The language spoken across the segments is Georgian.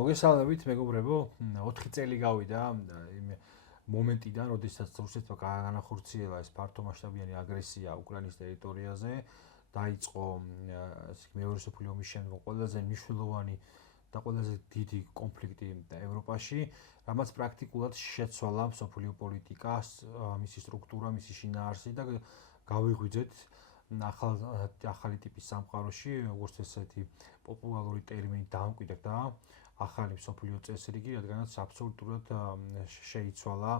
მოგესალმებით მეგობრებო, 4 წელი გავიდა იმ მომენტიდან, როდესაც რუსეთმა განახორციელა ეს ფართომასშტაბიანი აგრესია უკრაინის ტერიტორიაზე, დაიწყო მეორე მსოფლიო ომის შემდგომ ყველაზე მნიშვნელოვანი და ყველაზე დიდი კონფლიქტი ევროპაში, რამაც პრაქტიკულად შეცვალა მსოფლიო პოლიტიკას, მისი სტრუქტურა, მისი შინაარსი და გავიღვიძეთ ახალი ტიპის სამყაროში, როგორც ესეთი პოპულარული ტერმინი დამკვიდრდა ახალი მსოფლიო წესრიგი, რადგანაც აბსოლუტურად შეიცვალა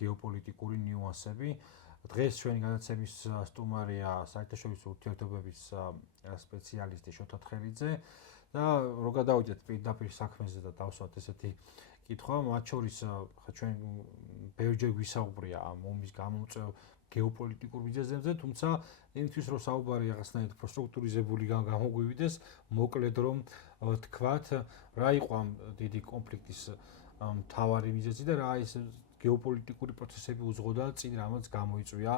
გეოპოლიტიკური ნიუანსები. დღეს ჩვენი გადაცემის სტუმარია საერთაშორისო ურთიერთობების სპეციალისტი შოთა თხელიძე და რო გადავიდეთ პირდაპირ საქმეზე და დავსვათ ესეთი კითხვა, მათ შორის ჩვენ ბევრჯერ ვისაუბრია ამ ომის გამომწვევ გეოპოლიტიკურ მიზეზებზე, თუმცა იმისთვის რომ საუბარი რაღაცნაირად პროსტრუქტურიზებული გამოგვივიდეს, მოკლედ რომ თქვათ, რა იყო ამ დიდი კონფლიქტის მთავარი მიზეზი და რა ის გეოპოლიტიკური პროცესები უძღოდა წინ, რამაც გამოიწვია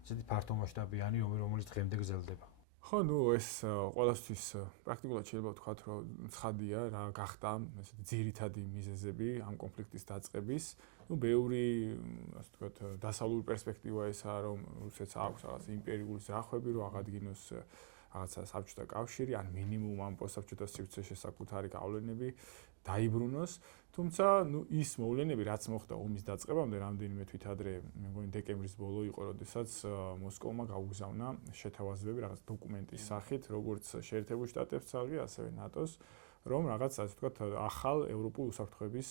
ესეთი ფართომასშტაბიანი ომი, რომელიც დღემდე გრძელდება. ხო, ეს ყველასთვის პრაქტიკულად შეიძლება ვთქვათ, რომ ცხადია რა გახდა ესეთი ძირითადი მიზეზები ამ კონფლიქტის დაწყების. ბევრი, ასე ვთქვათ, დასავლური პერსპექტივა ესაა, რომ რუსეთს აქვს რაღაც იმპერიული ზრახვები, რომ აღადგინოს რაღაცა საბჭოთა კავშირი, ან მინიმუმ ამ პოსტსაბჭოთა სივრცეში საკუთარი გავლენები დაიბრუნოს. თუმცა, ის მოვლენები, რაც მოხდა ომის დაწყებამდე, რამდენიმე თვით ადრე, მე მგონი დეკემბრის ბოლო იყო, როდესაც მოსკოვმა გაუგზავნა შეთავაზებები რაღაც დოკუმენტის სახით, როგორც შეერთებულ შტატებს წალვი, ასევე ნატოს, რომ რაღაც, ასე ვთქვათ, ახალ ევროპულ უსაფრთხოების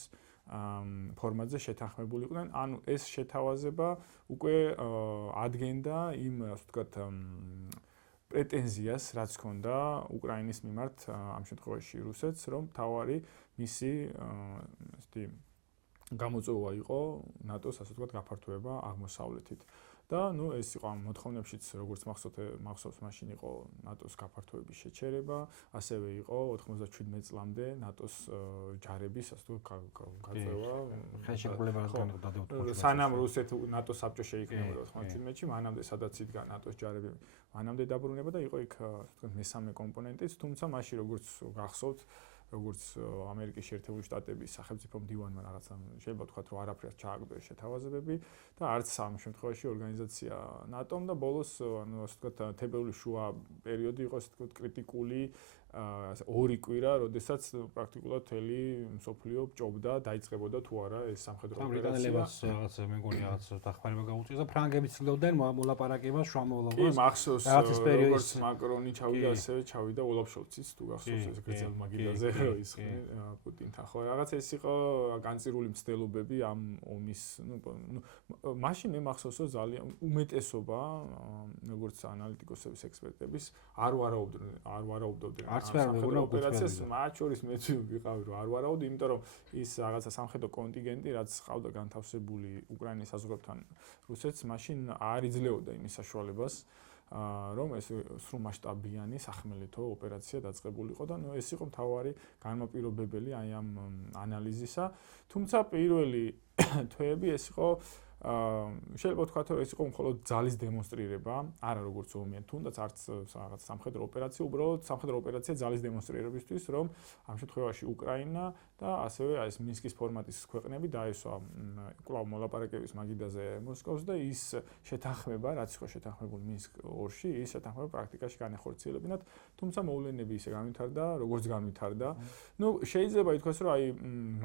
ფორმატზე შეთანხმებულიყვნენ. ანუ ეს შეთავაზება უკვე ადგენდა იმ, ასე ვთქვათ, პრეტენზიას, რაც ჰქონდა უკრაინის მიმართ ამ შემთხვევაში რუსეთს, რომ თავარი მისი ესეთი გამოწვევა იყო ნატოს, ასე ვთქვათ, გაფართოება აღმოსავლეთით. და ეს იყო ამ მოთხოვნებშიც, როგორც მახსოვს, მაშინ იყო ნატოს გაფართოების შეჩერება, ასევე იყო 97 წლამდე ნატოს ჯარების, ასე ვთქვათ, გაწევა. ხელშეკრულება გადადევდა. სანამ რუსეთი ნატოს საბჭო შეიქმნებოდა 97-ში, მანამდე სადაც იდგა ნატოს ჯარები, მანამდე დაბრუნება და იყო იქ, ასე ვთქვათ, მესამე კომპონენტიც, თუმცა მაშინ როგორც გახსოვთ, როგორც ამერიკის შეერთებული შტატების სახელმწიფო მდივანმა რაღაცა შეიძლება ვთქვათ, რომ არაფერს ჩააგდო შეთავაზებები და არც ამ შემთხვევაში ორგანიზაცია ნატომ და ბოლოს, ანუ ასე ვთქვათ, თებერვლის შუა პერიოდი იყო, ასე ვთქვათ, კრიტიკული ორი კვირა, როდესაც პრაქტიკულად მთელი მსოფლიო ჭობდა, დაიწყებოდა თუ არა ეს სამხედრო ოპერაცია. ბრიტანელებიც რაღაც მე მგონი რაღაც დახმარება გაუწიეს და ფრანგებიც ცდილობდნენ მოლაპარაკებას, შუამავლობას. კი, მახსოვს, როგორც მაკრონი ჩავიდა, ასევე ჩავიდა ოლაფ შოლციც, თუ გახსოვს ეს გრძელ მაგიდაზე, რომ ის პუტინთან. ხო, რაღაც ეს იყო განწირული მცდელობები ამ ომის, მაშინ მე მახსოვს, რომ ძალიან უმეტესობა, როგორც ანალიტიკოსების, ექსპერტების არ ვარაუდობდნენ არც ვერ მეგონა ოპერაციას, მათ შორის მეც ვიყავი, რომ არ ვარაუდი, იმიტომ რომ ის რაღაცა სამხედრო კონტინგენტი, რაც ყავდა განთავსებული უკრაინის საზღვრებთან რუსეთს, მაშინ არ იძლეოდა იმის საშუალებას, რომ ეს სრულმასშტაბიანი სახმელეთო ოპერაცია დაწყებულიყო და ეს იყო მთავარი განმაპირობებელი აი ამ ანალიზისა. თუმცა პირველი თვეები ეს იყო შეიძლება ვთქვათ, რომ ეს იყო მხოლოდ ძალის დემონსტრირება, არა როგორც ომია, თუნდაც არც რაღაც სამხედრო ოპერაცია, უბრალოდ სამხედრო ოპერაცია ძალის დემონსტრირებისთვის, რომ ამ შემთხვევაში უკრაინა და ასევე ეს მინსკის ფორმატის ქვეყნები დაესვა კვლავ მოლაპარაკების მაგიდაზე მოსკოვს და ის შეთანხმება, რაც იყო შეთანხმებული მინსკ 2-ში, ის შეთანხმება პრაქტიკაში განეხორციელებინათ, თუმცა მოვლენები ისე განვითარდა, როგორც განვითარდა. შეიძლება ითქვას, რომ აი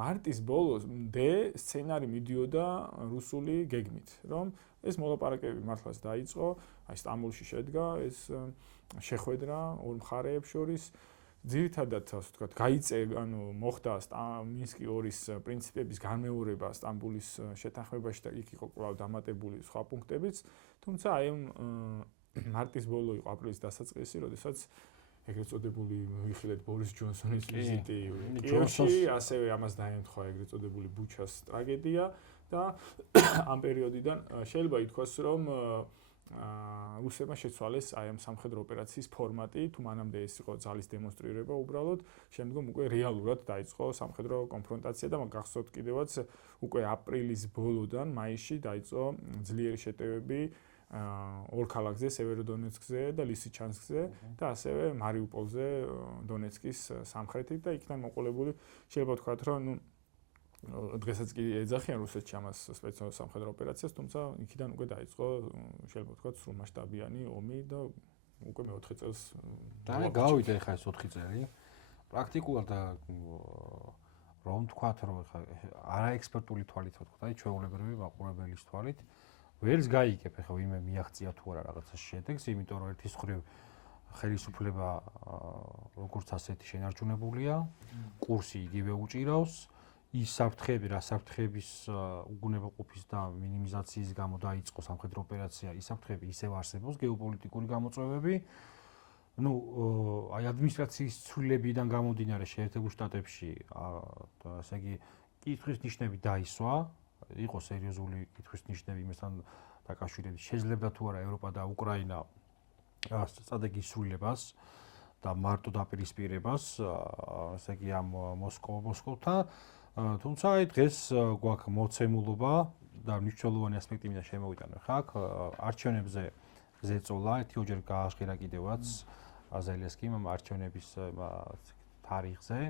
მარტის ბოლოსდე სცენარი მიდიოდა რუსული გეგმით, რომ ეს მოლაპარაკებები მართლაც დაიწყო, აი სტამბოლში შედგა ეს შეხვედრა ორ მხარეებს შორის. ძირითადად, ასე ვთქვათ, მოხდა მინსკი 2-ის პრინციპების განმეორება სტამბოლის შეთანხმებაში და იქ იყო კვლავ დამატებული სხვა პუნქტებიც, თუმცა აი მარტის ბოლო იყო აპრილის დასაწყისი, როდესაც ეგრეთ წოდებული ვიხილეთ ბორის ჯონსონის ვიზიტი კიევში, ასევე ამას დაემთხვა ეგრეთ წოდებული ბუჩას ტრაგედია და ამ პერიოდიდან შეიძლება ითქვას, რომ რუსებმა შეცვალეს აი ამ სამხედრო ოპერაციის ფორმატი, თუ მანამდე ეს იყო ძალის დემონსტრირება უბრალოდ, შემდგომ უკვე რეალურად დაიწყო სამხედრო კონფრონტაცია და გახსოვთ კიდევაც უკვე აპრილის ბოლოდან მაისში დაიწყო ძლიერი შეტევები ორ ქალაქზე, სევეროდონეცკზე და ლისიჩანსკზე და ასევე მარიუპოლზე, დონეცკის სამხრეთით და იქიდან მოყოლებული შეიძლება ვთქვათ, რომ დღესაც კი ეძახიან რუსეთში ამას სპეციალურ სამხედრო ოპერაციას, თუმცა იქიდან უკვე დაიწყო შეიძლება ვთქვათ სრულმასშტაბიანი ომი და უკვე მე-4 წელს და გავიდა ხა ეს 4 წელი. პრაქტიკულად რომ ვთქვათ, რომ ხა არაექსპერტული თვალით ვთქვათ, აი ჩვეულებრივი მაყურებელის თვალით ვერც გაიგებ ხა ვინმე მიაღწია თუ არა რაღაცა შედეგს, იმიტომ რომ ერთის მხრივ ხელისუფლება როგორც ასეთი შენარჩუნებულია, კურსი იგივე უჭირავს, ის საფრთხეები, რა საფრთხეების უგუნებაყოფის და მინიმიზაციის გამო დაიწყო სამხედრო ოპერაცია, ის საფრთხეები ისევ არსებობს, გეოპოლიტიკური გამოწვევები. Ну, აი ადმინისტრაციის ცვლილებიდან გამომდინარე შეერთებულ შტატებში, ასე იგი, კითხვის ნიშნები დაისვა, იყო სერიოზული კითხვის ნიშნები იმასთან დაკავშირებით, შეიძლება თუ არა ევროპა და უკრაინა სტრატეგიის სრულებას და მარტო დაპირისპირებას, ასე იგი, ამ მოსკოვთან. თუმცა აი დღეს გვაქვს მოცემულობა და მნიშვნელოვანი ასპექტი მინდა შემოვიტანო ხა აქ არჩევნებზე ზეწოლა ერთიოჯერ გააშღერა კიდევაც ზელენსკიმ ამ არჩევნების თარიღზე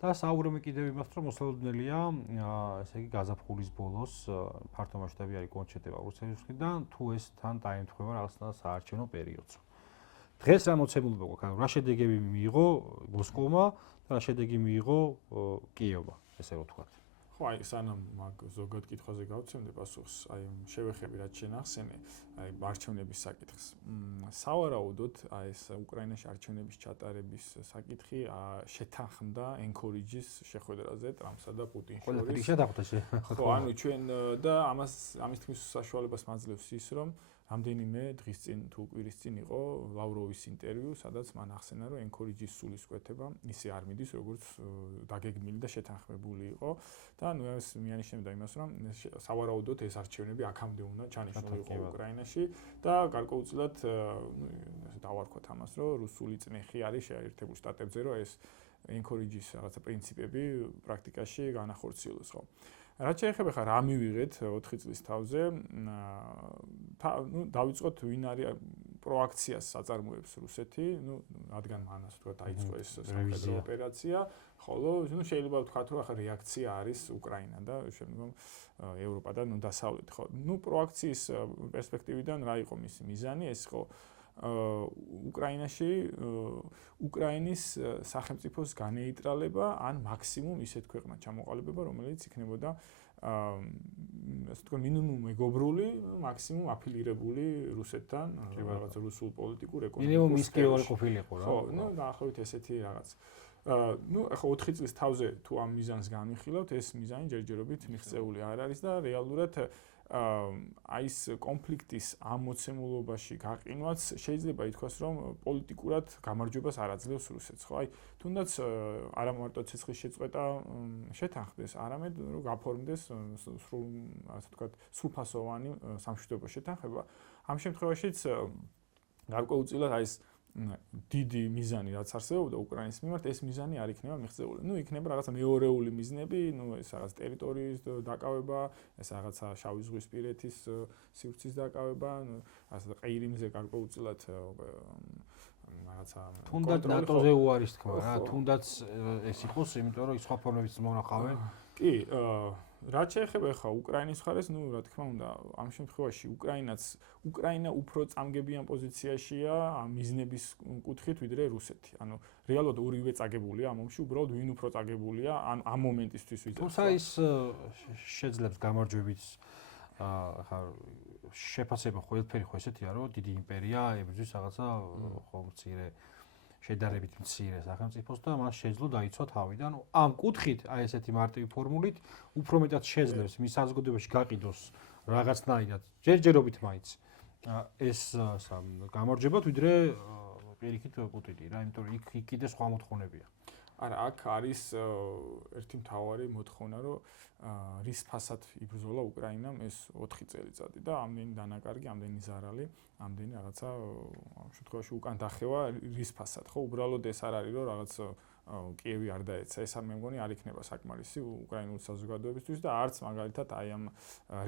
და საუბრობენ კიდევ იმას რომ მოსალოდნელია ესე იგი გაზაფხულის ბოლოს ფართომასშტაბიანი კონჩეტება რუსეთისგან თუ ეს თან დაემთხვევა რაღაცა საარჩევნო პერიოდს. დღეს რა მოცემულობა გვაქვს რა შედეგები მიიღო მოსკოვმა და რა შედეგი მიიღო კიევმა ესე რომ ვთქვათ. ხო, აი სანამ მაგ ზოგად კითხვაზე გავცემდი პასუხს, აი შევეხები რაც შენ ახსენე, აი არჩევნების საკითხს. სავარაუდოდ აი ეს უკრაინაში არჩევნების ჩატარების საკითხი შეთანხმდა ენქორიჯის შეხვედრაზე ტრამპსა და პუტინის შორის. ყველაფერი შედახვდა ხო, ანუ ჩვენ და ამის თქმის საშუალებას მაძლევს ის, რომ რამდენიმე დღის წინ თუ კვირის წინ იყო ლავროვის ინტერვიუ, სადაც მან ახსენა, რომ ენქორიჯის სულისკვეთება ისე არ მიდის, როგორც დაგეგმილი და შეთანხმებული იყო და ნუ ეს მიანიშნებდა იმას, რომ სავარაუდოდ ეს არჩევნები აქამდე უნდა ჩანიშნულიყო უკრაინაში და გარკვეულწილად ესე დავარქვათ ამას, რომ რუსული წნეხი არის შეერთებულ შტატებზე, რომ ეს ენქორიჯის რაღაცა პრინციპები პრაქტიკაში განახორციელოს, ხო? რაც შეეხება ხა რა მივიღეთ 4 წლის თავზე, დავიწყოთ ვინ არის პროაქციას საწარმოებს რუსეთი, რადგან მანას თქვა დაიწყო ეს სამხედრო ოპერაცია, ხოლო შეიძლება ვთქვათ, რომ ხა რეაქცია არის უკრაინა და შემდგომ ევროპა და დასავლეთ, ხო. პროაქციის პერსპექტივიდან რა იყო მისი მიზანი, ეს იყო უკრაინაში უკრაინის სახელმწიფოს განეიტრალება ან მაქსიმუმ ისეთ ქვეყნად ჩამოყალიბება, რომელიც იქნებოდა ასე თქვა მინიმუმ მეგობრული, მაქსიმუმ აფილირებული რუსეთთან, რაღაც რუსულ პოლიტიკურ ეკონომიკურ მინიმუმ ის კიევი ყოფილიყო რა. ხო, დაახლოებით ესეთი რაღაც. ახლა 4 წლის თავზე თუ ამ მიზანს განვიხილავთ, ეს მიზანი ჯერჯერობით მიღწეული არ არის და რეალურად აი ეს კონფლიქტის ამოცემულობაში გაყინვაც შეიძლება ითქვას, რომ პოლიტიკურად გამარჯვებას არ აძლევს რუსეთს, ხო? აი, თუნდაც არა მარტო ცეცხლის შეწყვეტა შეთანხმდეს, არამედ რომ გაფორმდეს სრულ, ასე ვთქვათ, სრულფასოვანი სამშვიდობო შეთანხმება. ამ შემთხვევაშიც გარკვეულწილად აი ეს დიდი მიზანი რაც არსებობდა უკრაინის მიმართ, ეს მიზანი არ იქნება მიღწეული. იქნება რაღაცა მეორეული მიზნები, ეს რაღაც ტერიტორიის დაკავება, ეს რაღაცა შავი ზღვისპირეთის სივრცის დაკავება, ასე ყირიმზე გარკვეულწილად რაღაცა თუნდაც ნატოზე უარის თქმა რა, თუნდაც ეს იყოს, იმიტომ რომ ის სხვა ფორმებიც მონახავენ. კი, რაც შეეხება ხა უკრაინის მხარეს, რა თქმა უნდა, ამ შემთხვევაში უკრაინა უფრო წამგებიან პოზიციაშია ამ მიზნების კუთხით ვიდრე რუსეთი. ანუ რეალურად ორივე წაგებულია ამ ომში, უბრალოდ ვინ უფრო წაგებულია ამ მომენტისთვის ვიზრდით. თუმცა ის შეძლებს გამარჯვებით ხა შეფასება ყველაფერი ხო ესეთია, რომ დიდი იმპერია ებრძვის რაღაცა ხო მცირე შედარებით მცირე სახელმწიფოს და მას შეძლო დაიცვა თავი და ამ კუთხით აი ესეთი მარტივი ფორმულით უფრო მეტად შეძლებს მის საზოგადოებაში გაყიდოს რაღაცნაირად ჯერჯერობით მაინც ეს გამარჯვება ვიდრე პირიქით პუტინი რა, იმიტომ რომ იქ კიდე სხვა მოთხოვნებია. არა, აქ არის ერთი მთავარი მოთხოვნა, რომ რის ფასად იბრძოლა უკრაინამ ეს 4 წელიწადი და ამდენი დანაკარგი, ამდენი ზარალი, ამდენი რაღაცა ამ შემთხვევაში უკან დახევა რის ფასად, ხო? უბრალოდ ეს არ არის, რომ რაღაც კიევი არ დაეცა, ეს მე მგონი არ იქნება საკმარისი უკრაინული საზოგადოებისთვის და არც მაგალითად აი ამ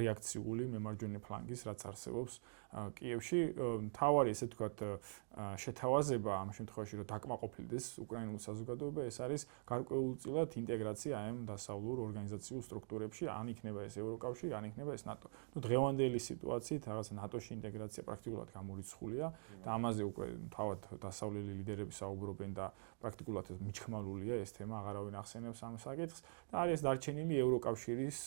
რეაქციული მემარჯვენე ფლანგის რაც არსებობს კიევში თავარი ესე ვთქვათ შეთავაზება ამ შემთხვევაში რომ დაკმაყოფილდეს უკრაინული საზოგადოება ეს არის გარკვეულწილად ინტეგრაცია ამ დასავლურ ორგანიზაციულ სტრუქტურებში ან იქნება ეს ევროკავშირი ან იქნება ეს ნატო. ნუ დღევანდელი სიტუაციით რაღაცა ნატოში ინტეგრაცია პრაქტიკულად გამორიცხულია და ამაზე უკვე თავად დასავლელი ლიდერები საუბრობენ და პრაქტიკულად მიჩქმალულია ეს თემა აღარავინ ახსენებს ამ საკითხს და არის დარჩენილი ევროკავშირის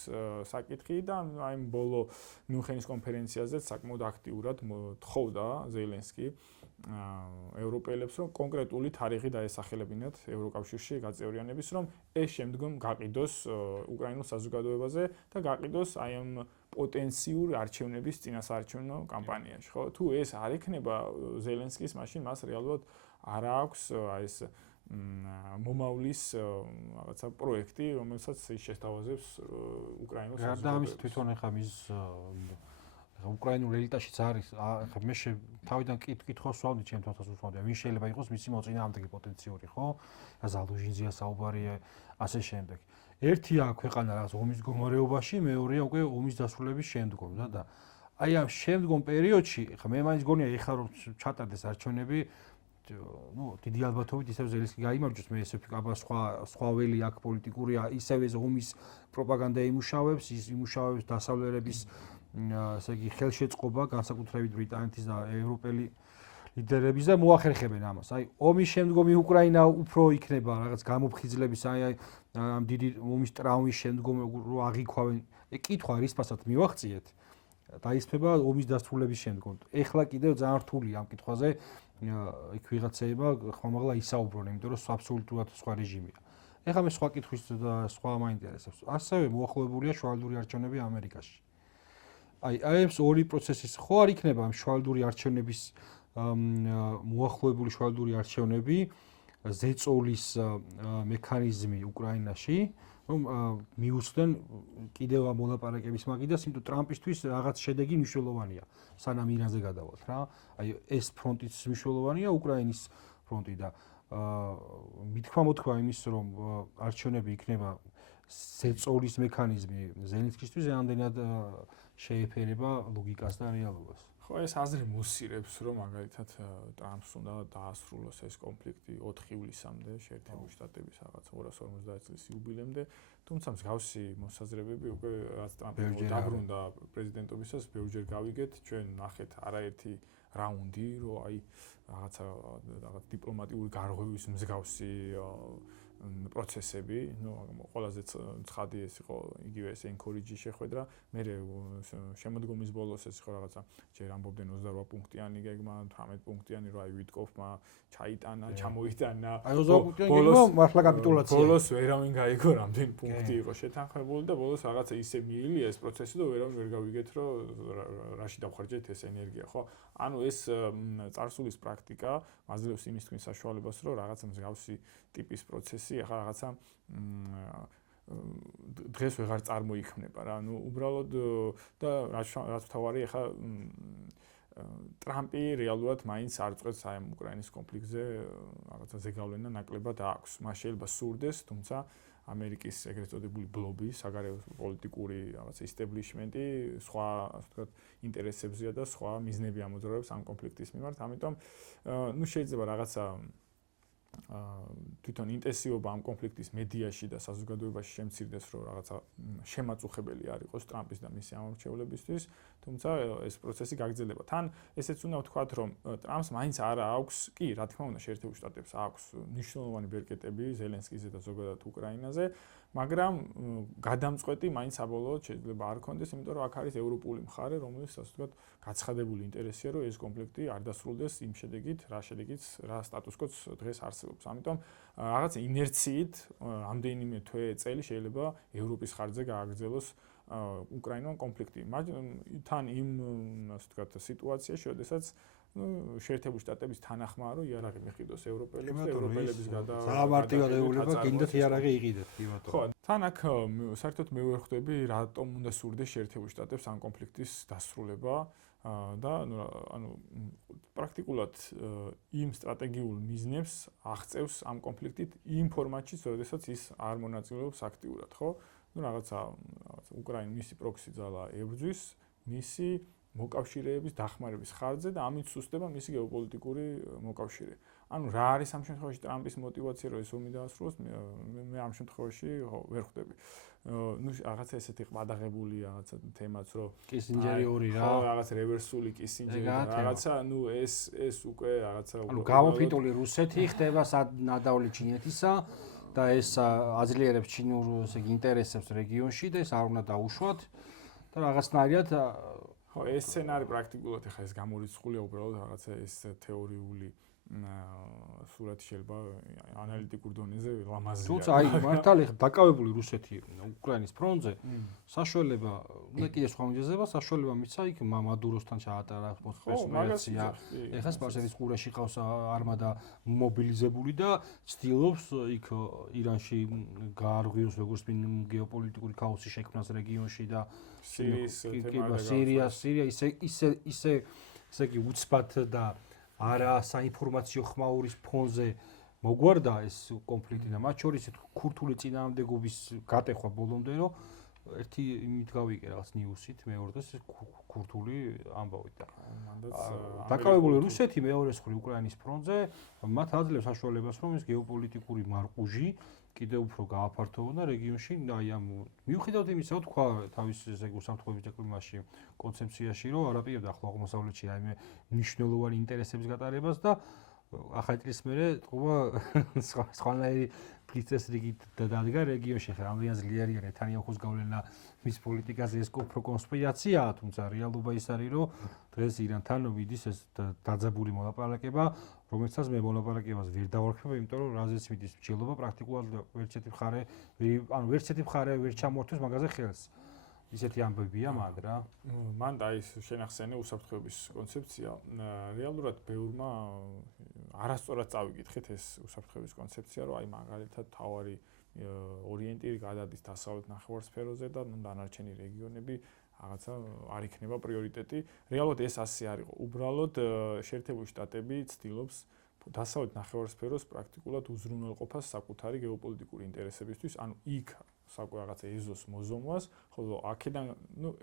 საკითხი და აი ბოლო მიუნხენის კონფერენციაზეც საკმაოდ აქტიურად თხოვდა ზელენსკი ევროპელებს რომ კონკრეტული თარიღი დაესახელებინათ ევროკავშირში გაწევრიანების რომ ეს შემდგომ გაყიდოს უკრაინულ საზოგადოებაზე და გაყიდოს აი ამ პოტენციური არჩევნების წინასაარჩევნო კამპანიაში ხო თუ ეს არ იქნება ზელენსკის მაშინ მას რეალურად არ აქვს აი ეს მომავლის რაღაცა პროექტი რომელსაც ის შეთავაზებს უკრაინულ საზოგადოებას. გარდა ამის თვითონ ახლა მის უკრაინულ ელიტაშიც არის ახლა მე თავიდან კითხვას ვსვამდი ჩემ თვალსას ვსვამდი ვინ შეიძლება იყოს მისი მოწინააღმდეგე პოტენციური ხო და ზალუჟინზია საუბარია ასე შემდეგ ერთია ქვეყანა რაღაც ომის მდგომარეობაში მეორეა უკვე ომის დასრულების შემდგომ და აი ამ შემდგომ პერიოდში ხა მე მაინც გონია ეხლა რომ ჩატარდეს არჩევნები ну დიდი ალბათობით ისევ ზელენსკი გაიმარჯვებს მე ესე აბა სხვა ველი აქ პოლიტიკური ისევ ეს ომის პროპაგანდა იმუშავებს ის იმუშავებს დასავლერების ასე იგი ხელშეწყობა განსაკუთრებით ბრიტანეთის და ევროპელი ლიდერების და მოახერხებენ ამას. აი ომის შემდგომი უკრაინა უფრო იქნება რაღაც გამოფხიზლების აი ამ დიდი ომის ტრაუმის შემდგომ რო აღიქვავენ კითხვა რის ფასად მივახციეთ დაისწრება ომის დასრულების შემდგომ. ეხლა კიდევ ძალიან რთულია ამ კითხვაზე იქ ვიღაცეება ხმამაღლა ისაუბრონ, იმიტომ რომ აბსოლუტურად სხვა რეჟიმია. ეხლა მე სხვა კითხვის და სხვა მაინტერესებს. ასევე მოახლოებულია შუალედური არჩევნები ამერიკაში. აი ეს ორი პროცესის ხო არ იქნება ამ შუალედური არჩევნების მოახლოებული შუალედური არჩევნები ზეწოლის მექანიზმი უკრაინაში რომ მიუწვდნენ კიდევ ამ მოლაპარაკების მაგიდას, იმიტომ ტრამპისთვის რაღაც შედეგი მნიშვნელოვანია, სანამ ირანზე გადავალთ რა. აი ეს ფრონტიც მნიშვნელოვანია უკრაინის ფრონტი და მithქვა მოთქვა იმის რომ არჩევნები იქნება ზეწოლის მექანიზმი ზელენსკისთვის ამდენად შეეფერება ლოგიკას და რეალობას. ხო ეს აზრი მოსირებს რომ მაგალითად ტრამპს უნდა დაასრულოს ეს კონფლიქტი 4 ივლისამდე შეერთებული შტატების რაღაც 250 წლის იუბილემდე თუმცა მსგავსი მოსაზრებები უკვე რაც ტრამპი დაბრუნდა პრეზიდენტობისას ბევრჯერ გავიგეთ ჩვენ ნახეთ არაერთი რაუნდი რომ აი რაღაც დიპლომატიური გარღვევის მსგავსი პროცესები, ну, ყველაზე ცხადი ეს იყო იგივე ეს encourage შეხვედრა, მე შემოდგომის ბოლოს ეს იყო რაღაცა ჯერ ამბობდნენ 28 პუნქტიანი გეგმა, 18 პუნქტიანი რა აი ვიტკოფმა ჩაიტანა, ჩამოიტანა. აი 28 პუნქტიანი გეგმა მართლა კაპიტულაცია. ბოლოს ვერავინ გაიგო რამდენი პუნქტი იყო შეთანხმებული და ბოლოს რაღაცა ისე მიილია ეს პროცესი და ვერავინ ვერ გავიგეთ რომ რაში დავხარჯეთ ეს ენერგია, ხო? ანუ ეს წარსულის პრაქტიკა მაძლევს იმის თქვენ საშუალებას რომ რაღაცა მსგავსი ტიპის პროცესი ახლა რაღაცა დღეს ვეღარ წარმოიქმნება რა. ნუ უბრალოდ და რაც თავარი ახლა ტრამპი რეალურად მაინც არ წყვეტს აი უკრაინის კონფლიქტზე რაღაცა ზეგავლენა ნაკლებად აქვს. მას შეიძლება სურდეს, თუმცა ამერიკის ეგრეთ წოდებული ბლობი, საგარეო პოლიტიკური რაღაცა ისტებლიშმენტი სხვა ასე ვთქვათ ინტერესებზია და სხვა მიზნები ამოძრავებს ამ კონფლიქტის მიმართ. ამიტომ ნუ შეიძლება რაღაცა თვითონ ინტენსივობა ამ კონფლიქტის მედიაში და საზოგადოებაში შემცირდეს, რომ რაღაცა შემაწუხებელი არ იყოს ტრამპის და მისი ამორჩეულებისთვის, თუმცა ეს პროცესი გაგრძელდება. თან ესეც უნდა ვთქვათ, რომ ტრამპს მაინც არ აქვს, კი, რა თქმა უნდა, შეერთებულ შტატებს აქვს მნიშვნელოვანი ბერკეტები ზელენსკიზე და ზოგადად უკრაინაზე, მაგრამ გადამწყვეტი მაინც საბოლოოდ შეიძლება არ კონდეს, იმიტომ რომ აქ არის ევროპული მხარე, რომელიც ასე ვთქვათ, გაცხადებული ინტერესია, რომ ეს კონფლიქტი არ დასრულდეს იმ შედეგით, რა სტატუს-კვოც დღეს არსებობს. ამიტომ რაღაც ინერციით ამდენიმე თვე წელი შეიძლება ევროპის ხარჯზე გააგრძელოს უკრაინულ კონფლიქტი. თან იმ ასე ვთქვათ სიტუაციაში, როდესაც შეერთებული შტატების თანახმაა, რომ იარაღი მიყიდოს ევროპელებს და ევროპელების გამარტივება გინდათ იარაღი იყიდეთ, კი ბატონო. ხო, თან აქ საერთოდ მე ვერ ხვდები, რატომ უნდა სურდეს შეერთებული შტატებს ამ კონფლიქტის დასრულება და ანუ პრაქტიკულად იმ სტრატეგიულ მიზნებს აღწევს ამ კონფლიქტით იმ ფორმატში, როდესაც ის არ მონაწილეობს აქტიურად, ხო? ნუ რაღაცა უკრაინის მისი პროქსი ძალა ებრძვის, მისი მოკავშირეების დახმარების ხარჯზე და ამით სუსტდება მისი გეოპოლიტიკური მოკავშირე. ანუ რა არის ამ შემთხვევაში ტრამპის мотиваცია რომ ეს ომი დაასრულოს მე ამ შემთხვევაში ვერ ხვდები. ნუ რაღაცა ესეთი ყმადაღებული რაღაცა თემაც რომ კისინჯერი ორი რა. ხო, რაღაც რევერსული კისინჯერი რაღაცა, ნუ ეს უკვე რაღაცა ანუ გამოფიტული რუსეთი ხდება ნადავლი ჩინეთისა და ეს აძლიერებს ჩინურ ესე იგი ინტერესებს რეგიონში და ეს არ უნდა დაუშვათ და რაღაცნაირად ხო, ეს სცენარი პრაქტიკულად ახლა ეს გამორიცხულია უბრალოდ რაღაცა ეს თეორიული სურათი შეიძლება ანალიტიკურ დონეზე ლამაზია. თუმცა აი მართალი დაკავებული რუსეთი უკრაინის ფრონტზე საშუალება უნდა კიდე სხვა მიზეზება საშუალება მიცა იქ მადუროსთან ჩაატარა სპეცოპერაცია. ეხლა სპარსეთის ყურეში ყავს არმადა მობილიზებული და ცდილობს იქ ირანში გაარღვიოს როგორც გეოპოლიტიკური ქაოსი შექმნას რეგიონში და სირია ისე იგი უცბად და არა საინფორმაციო ხმაურის ფონზე მოგვარდა ეს კონფლიქტი და მათ შორის ქურთული წინააღმდეგობის გატეხვა ბოლომდე რომ ერთი იმით გავიგე რაღაც ნიუსით მეორე და ქურთული ამბავით და დაკავებული რუსეთი მეორე მხრივ უკრაინის ფრონტზე მათ აძლევს საშუალებას რომ ეს გეოპოლიტიკური მარყუჟი კიდევ უფრო გააფართოვონ და რეგიონში აი ამ მიუხედავად იმისა რომ თქვა თავის ესე უსამართლობის დეკლიმაში კონცეფციაში რომ არაპირებდა ახლო აღმოსავლეთში რაიმე მნიშვნელოვანი ინტერესების გატარებას და ახალი წლის მერე თქო სხვანაირი ფლიცეს რიგით დადგა რეგიონში ხა ამიან ძლიერია ნეთანიაჰუს გავლენა მის პოლიტიკაზე ეს უფრო კონსპირაციაა თუმცა რეალობა ის არის რომ დღეს ირანთან მიდის ეს დაძაბული მოლაპარაკება რომელსაც მე მოლაპარაკებას ვერ დავარქმევ, იმიტომ რომ რაზეც მიდის მსჯელობა პრაქტიკულად ვერცეთი მხარე ვერ ჩამორთვეს მაგაზე ხელს. ისეთი ამბებია მაგ რა. მან და ის შენახსენე უსაფრთხოების კონცეფცია რეალურად ბევრმა არასწორად წავიკითხეთ ეს უსაფრთხოების კონცეფცია, რომ აი მაგალითად თავარი ორიენტირი გადადის დასავლეთ ნახევარსფეროზე და დანარჩენი რეგიონები რაღაცა არ იქნება პრიორიტეტი. რეალურად ეს ასე არ იყო. უბრალოდ შეერთებული შტატები ცდილობს დასავლეთ ნახევარსფეროს პრაქტიკულად უზრუნველყოფას საკუთარი გეოპოლიტიკური ინტერესებისთვის, ანუ იქ საკუთარ რაღაცა ეზოს მოზომვას, ხოლო აქედან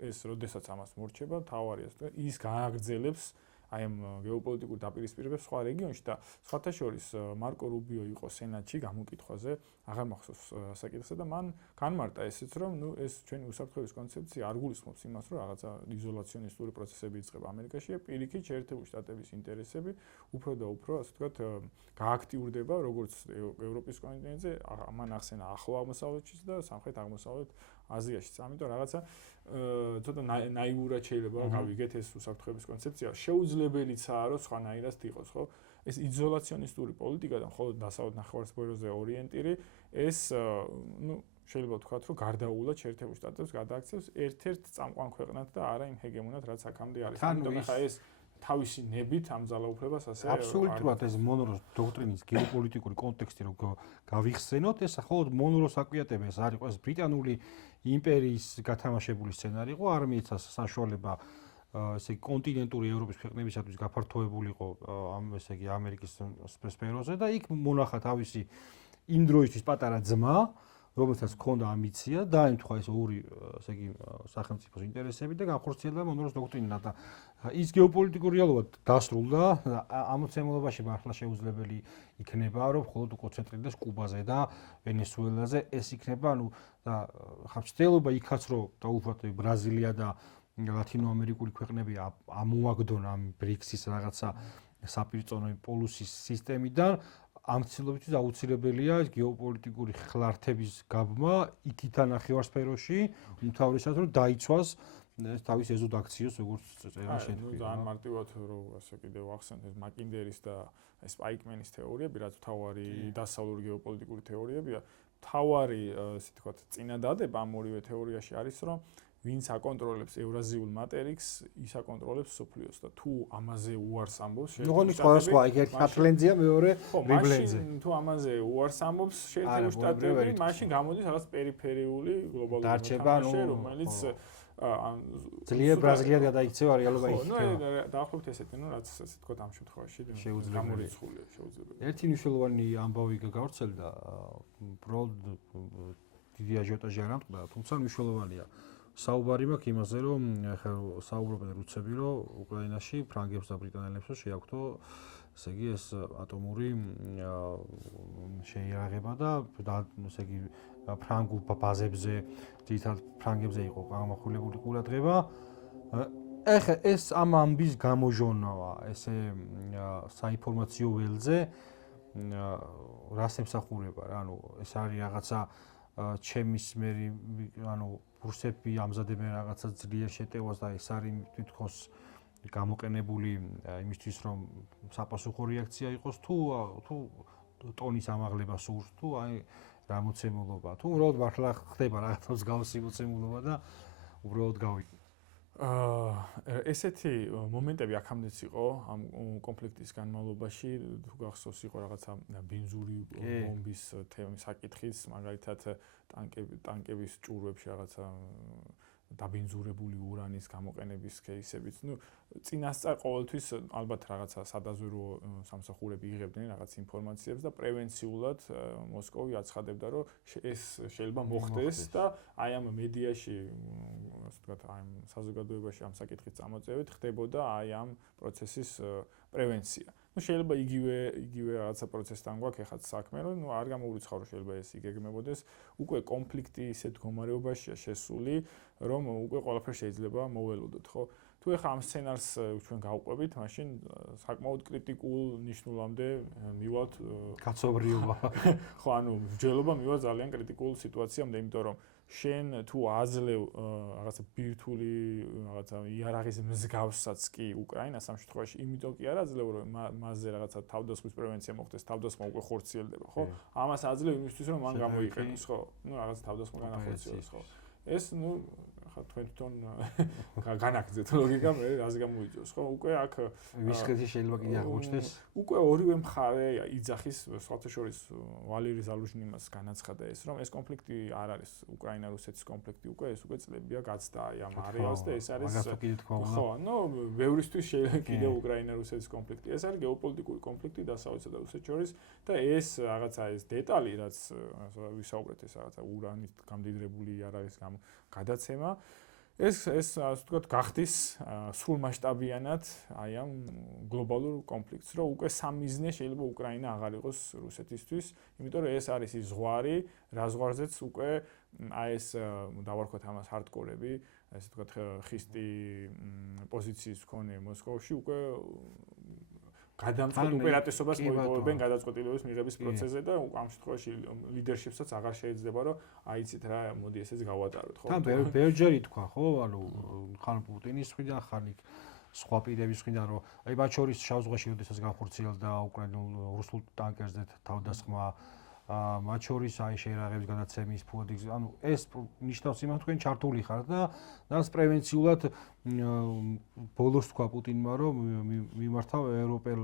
ეს როდესაც ამას მორჩება, თავარია ის გააგრძელებს აი ამ გეოპოლიტიკურ დაპირისპირებებს სხვა რეგიონში და სხვათა შორის მარკო რუბიო იყო სენატში გამოკითხვაზე, აღარ მახსოვს საკითხზე და მან განმარტა ესეც რომ ეს ჩვენი უსაფრთხოების კონცეფცია არ გულისხმობს იმას რომ რაღაცა იზოლაციონისტური პროცესები იწყება ამერიკაში, პირიქით შეერთებული შტატების ინტერესები უფრო და უფრო ასე ვთქვათ გააქტიურდება როგორც ევროპის კონტინენტზე, მან ახსენა ახლო აღმოსავლეთშიც და სამხრეთ აღმოსავლეთ აზიაშიც. ამიტომ რაღაცა ცოტა ნაივურად შეიძლება გავიგეთ ეს უსაფრთხოების კონცეფცია. შეუძლებელიცაა რომ სხვანაირად იყოს, ხო? ეს იზოლაციონისტური პოლიტიკა და მხოლოდ დასავლეთ ნახევარსფეროზე ორიენტირი ეს შეიძლება ვთქვათ რომ გარდაუულად შეერთებულ შტატებს გადააქცევს ერთ-ერთ წამყვან ქვეყნად და არა იმ ჰეგემონად რაც აქამდე არის. ამიტომ ხა ეს თავისი ნებით ამ ძალაუფლებას ასე აბსოლუტურად ეს მონროს დოქტრინის გეოპოლიტიკური კონტექსტი რო გავიხსენოთ ეს მხოლოდ მონროს აკვიატება ეს არ იყო ეს ბრიტანული იმპერიის გათამაშებული სცენარი იყო არ მიეცა საშუალება ესე კონტინენტური ევროპის ქვეყნებისათვის გაფართოებულიყო ამ ესე იგი ამერიკის სფეროზე და იქ მონახა თავისი იმ დროისთვის პატარა ძმა რომელსაც ჰქონდა ამბიცია დაემთხვა ეს ორი ესე იგი სახელმწიფოს ინტერესები და განხორციელდა მონროს დოქტრინა და ის გეოპოლიტიკური რეალობა დასრულდა ამოცემულობაში მართლა შეუძლებელი იქნება რომ მხოლოდ უკონცენტრირდეს კუბაზე და ვენესუელაზე ეს იქნება ანუ და ხალხშტელობა იქაც რომ დაუბრუნდეთ ბრაზილია და ლათინოამერიკული ქვეყნები ამოაგდონ ამ ბრიქსის რაღაცა საპირწონო პოლუსის სისტემიდან ამ ცდილობისთვის აუცილებელია გეოპოლიტიკური ხლართების გაბმა იქიდან ნახევარსფეროში უმთავრესად რომ დაიცვას ეს თავის ეზოდ აქციოს როგორც წერა შედგება. ძალიან მარტივად რომ ასე კიდევ ახსენეთ ეს მაკინდერის და სპაიკმენის თეორიები, რაც თავარი დასავლური გეოპოლიტიკური თეორიებია, თავარი ესე ვთქვათ წინადადება ამ ორივე თეორიაში არის რომ ვინც აკონტროლებს ევრაზიულ მატერიკს, ის აკონტროლებს სოფლიოს და თუ ამაზე უარს ამბობს შეერთებული შტატები, ერთი ატლანტია, მეორე რიბლენზე. თუ ამაზე უარს ამბობს შეერთებული შტატები, მაშინ გამოდის რაღაც პერიფერიული გლობალური დარჩება, რომელიც ძლიერ ბრაზილიად გადაიქცევა რეალობა იქ. ხო, დაახლოებით ესეთი, რაც ასე ვთქვათ ამ შემთხვევაში გამორიცხულია, შეუძლებელი. ერთი მნიშვნელოვანი ამბავი გავრცელდა, უბრალოდ დიდი აჟიოტაჟი არ ამწყდა, თუმცა მნიშვნელოვანია. საუბარი მაქვს იმაზე, რომ ახლა საუბრობენ რუსები, რომ უკრაინაში ფრანგებს და ბრიტანელებს შეაქვთო, ესე იგი ეს ატომური შეიარაღება და ესე იგი ფრანგულ ბაზებზე, ძირითადად ფრანგებზე იყო გამახვილებული ყურადღება. ეხლა ეს ამ ამბის გამოჟონვა, ესე საინფორმაციო ველზე რას ემსახურება რა, ანუ ეს არის რაღაცა ჩემის მერი, ანუ რუსები ამზადებენ რაღაცა ძლიერ შეტევას და ეს არის თითქოს გამოყენებული იმისთვის, რომ საპასუხო რეაქცია იყოს თუ ტონის ამაღლება სურს, თუ აი რა მოცემულობა, თუ უბრალოდ მართლა ხდება რაღაცა მსგავსი მოცემულობა და უბრალოდ გავიგე. ესეთი მომენტები აქამდეც იყო ამ კონფლიქტის განმავლობაში, თუ გახსოვს იყო რაღაცა ბენზური ბომბის თემის საკითხიც, მაგალითად ტანკების ჭურვებში რაღაცა დაბენზურებული ურანის გამოყენების кейსებიც. ნუ წინასწარ ყოველთვის ალბათ რაღაცა სადაზვერვო სამსახურები იღებდნენ რაღაც ინფორმაციებს და პრევენციულად მოსკოვი აცხადებდა, რომ ეს შეიძლება მოხდეს და აი ამ მედიაში, ასე ვთქვათ, აი ამ საზოგადოებაში ამ საკითხის წამოწევით ხდებოდა აი ამ პროცესის პრევენცია. ნუ შეიძლება იგივე რაღაცა პროცესთან გვაქვს ეხლა საქმე, რომ ნუ არ გამოგვიცხარო რომ შეიძლება ეს იგეგმებოდეს, უკვე კონფლიქტი ისეთ მდგომარეობაშია შესული, რომ უკვე ყველაფერი შეიძლება მოველოდოთ, ხო? თუ ეხლა ამ სცენარს ჩვენ გავყვებით, მაშინ საკმაოდ კრიტიკულ ნიშნულამდე მივალთ კაცობრიობა. ხო, ანუ მსჯელობა მივა ძალიან კრიტიკულ სიტუაციამდე, იმიტომ რომ შენ თუ აძლევ რაღაცა ბირთვული რაღაცა იარაღის მსგავსაც კი უკრაინას ამ შემთხვევაში, იმიტომ კი არ აძლევ რომ მასზე რაღაცა თავდასხმის პრევენცია მოხდეს, თავდასხმა უკვე ხორციელდება, ხო? ამას აძლევ იმისთვის რომ მან გამოიყენოს, ხო? ნუ რაღაცა თავდასხმა განახორციელოს, ხო? ეს ნუ ხა თქვენ თვითონ განაგრძეთ ლოგიკა მე რას გამოიწვევს, ხო? უკვე აქ ვის ხელში შეიძლება კიდე აღმოჩნდეს? უკვე ორივე მხარე იძახის, სხვათა შორის ვალერი ზალუჟნიმას განაცხადა ეს, რომ ეს კონფლიქტი არ არის უკრაინა-რუსეთის კონფლიქტი, უკვე ეს უკვე წლებია გაცდა აი ამ არეალს და ეს არის ხო, ნუ ბევრისთვის შეიძლება კიდე უკრაინა-რუსეთის კონფლიქტი. ეს არის გეოპოლიტიკური კონფლიქტი დასავლეთსა და რუსეთს შორის და ეს რაღაცა ეს დეტალი, რაც ვისაუბრეთ, ეს რაღაცა ურანით გამდიდრებული იარაღის გადაცემა ეს ასე ვთქვათ გახდის სრულმასშტაბიანად აი ამ გლობალურ კონფლიქტს, რომ უკვე სამიზნე შეიძლება უკრაინა აღარ იყოს რუსეთისთვის, იმიტომ რომ ეს არის ის ზღვარი, რა ზღვარზეც უკვე აი ეს დავარქვათ ამას ჰარდკორები, ასე ვთქვათ ხისტი პოზიციის მქონე მოსკოვში უკვე გადამწყვეტ უპირატესობას მოიპოვებენ გადაწყვეტილების მიღების პროცესზე და ამ შემთხვევაში ლიდერშიპსაც აღარ შეიძლება რომ აიცით რა მოდი ესეც გავატაროთ, ხო? თან ბევრჯერ ითქვა, ხო, ანუ ხან პუტინის მხრიდან, ხან იქ სხვა პირების მხრიდან, რომ აი მათ შორის შავ ზღვაში როდესაც განხორციელდა უკრაინულ რუსულ ტანკერზე თავდასხმა, მათ შორის აი შეერაღების გადაცემის ფუძე, ანუ ეს ნიშნავს იმას, თქვენ ჩართული ხართ და რაც პრევენციულად ბოლოს თქვა პუტინმა, რომ მიმართავ ევროპელ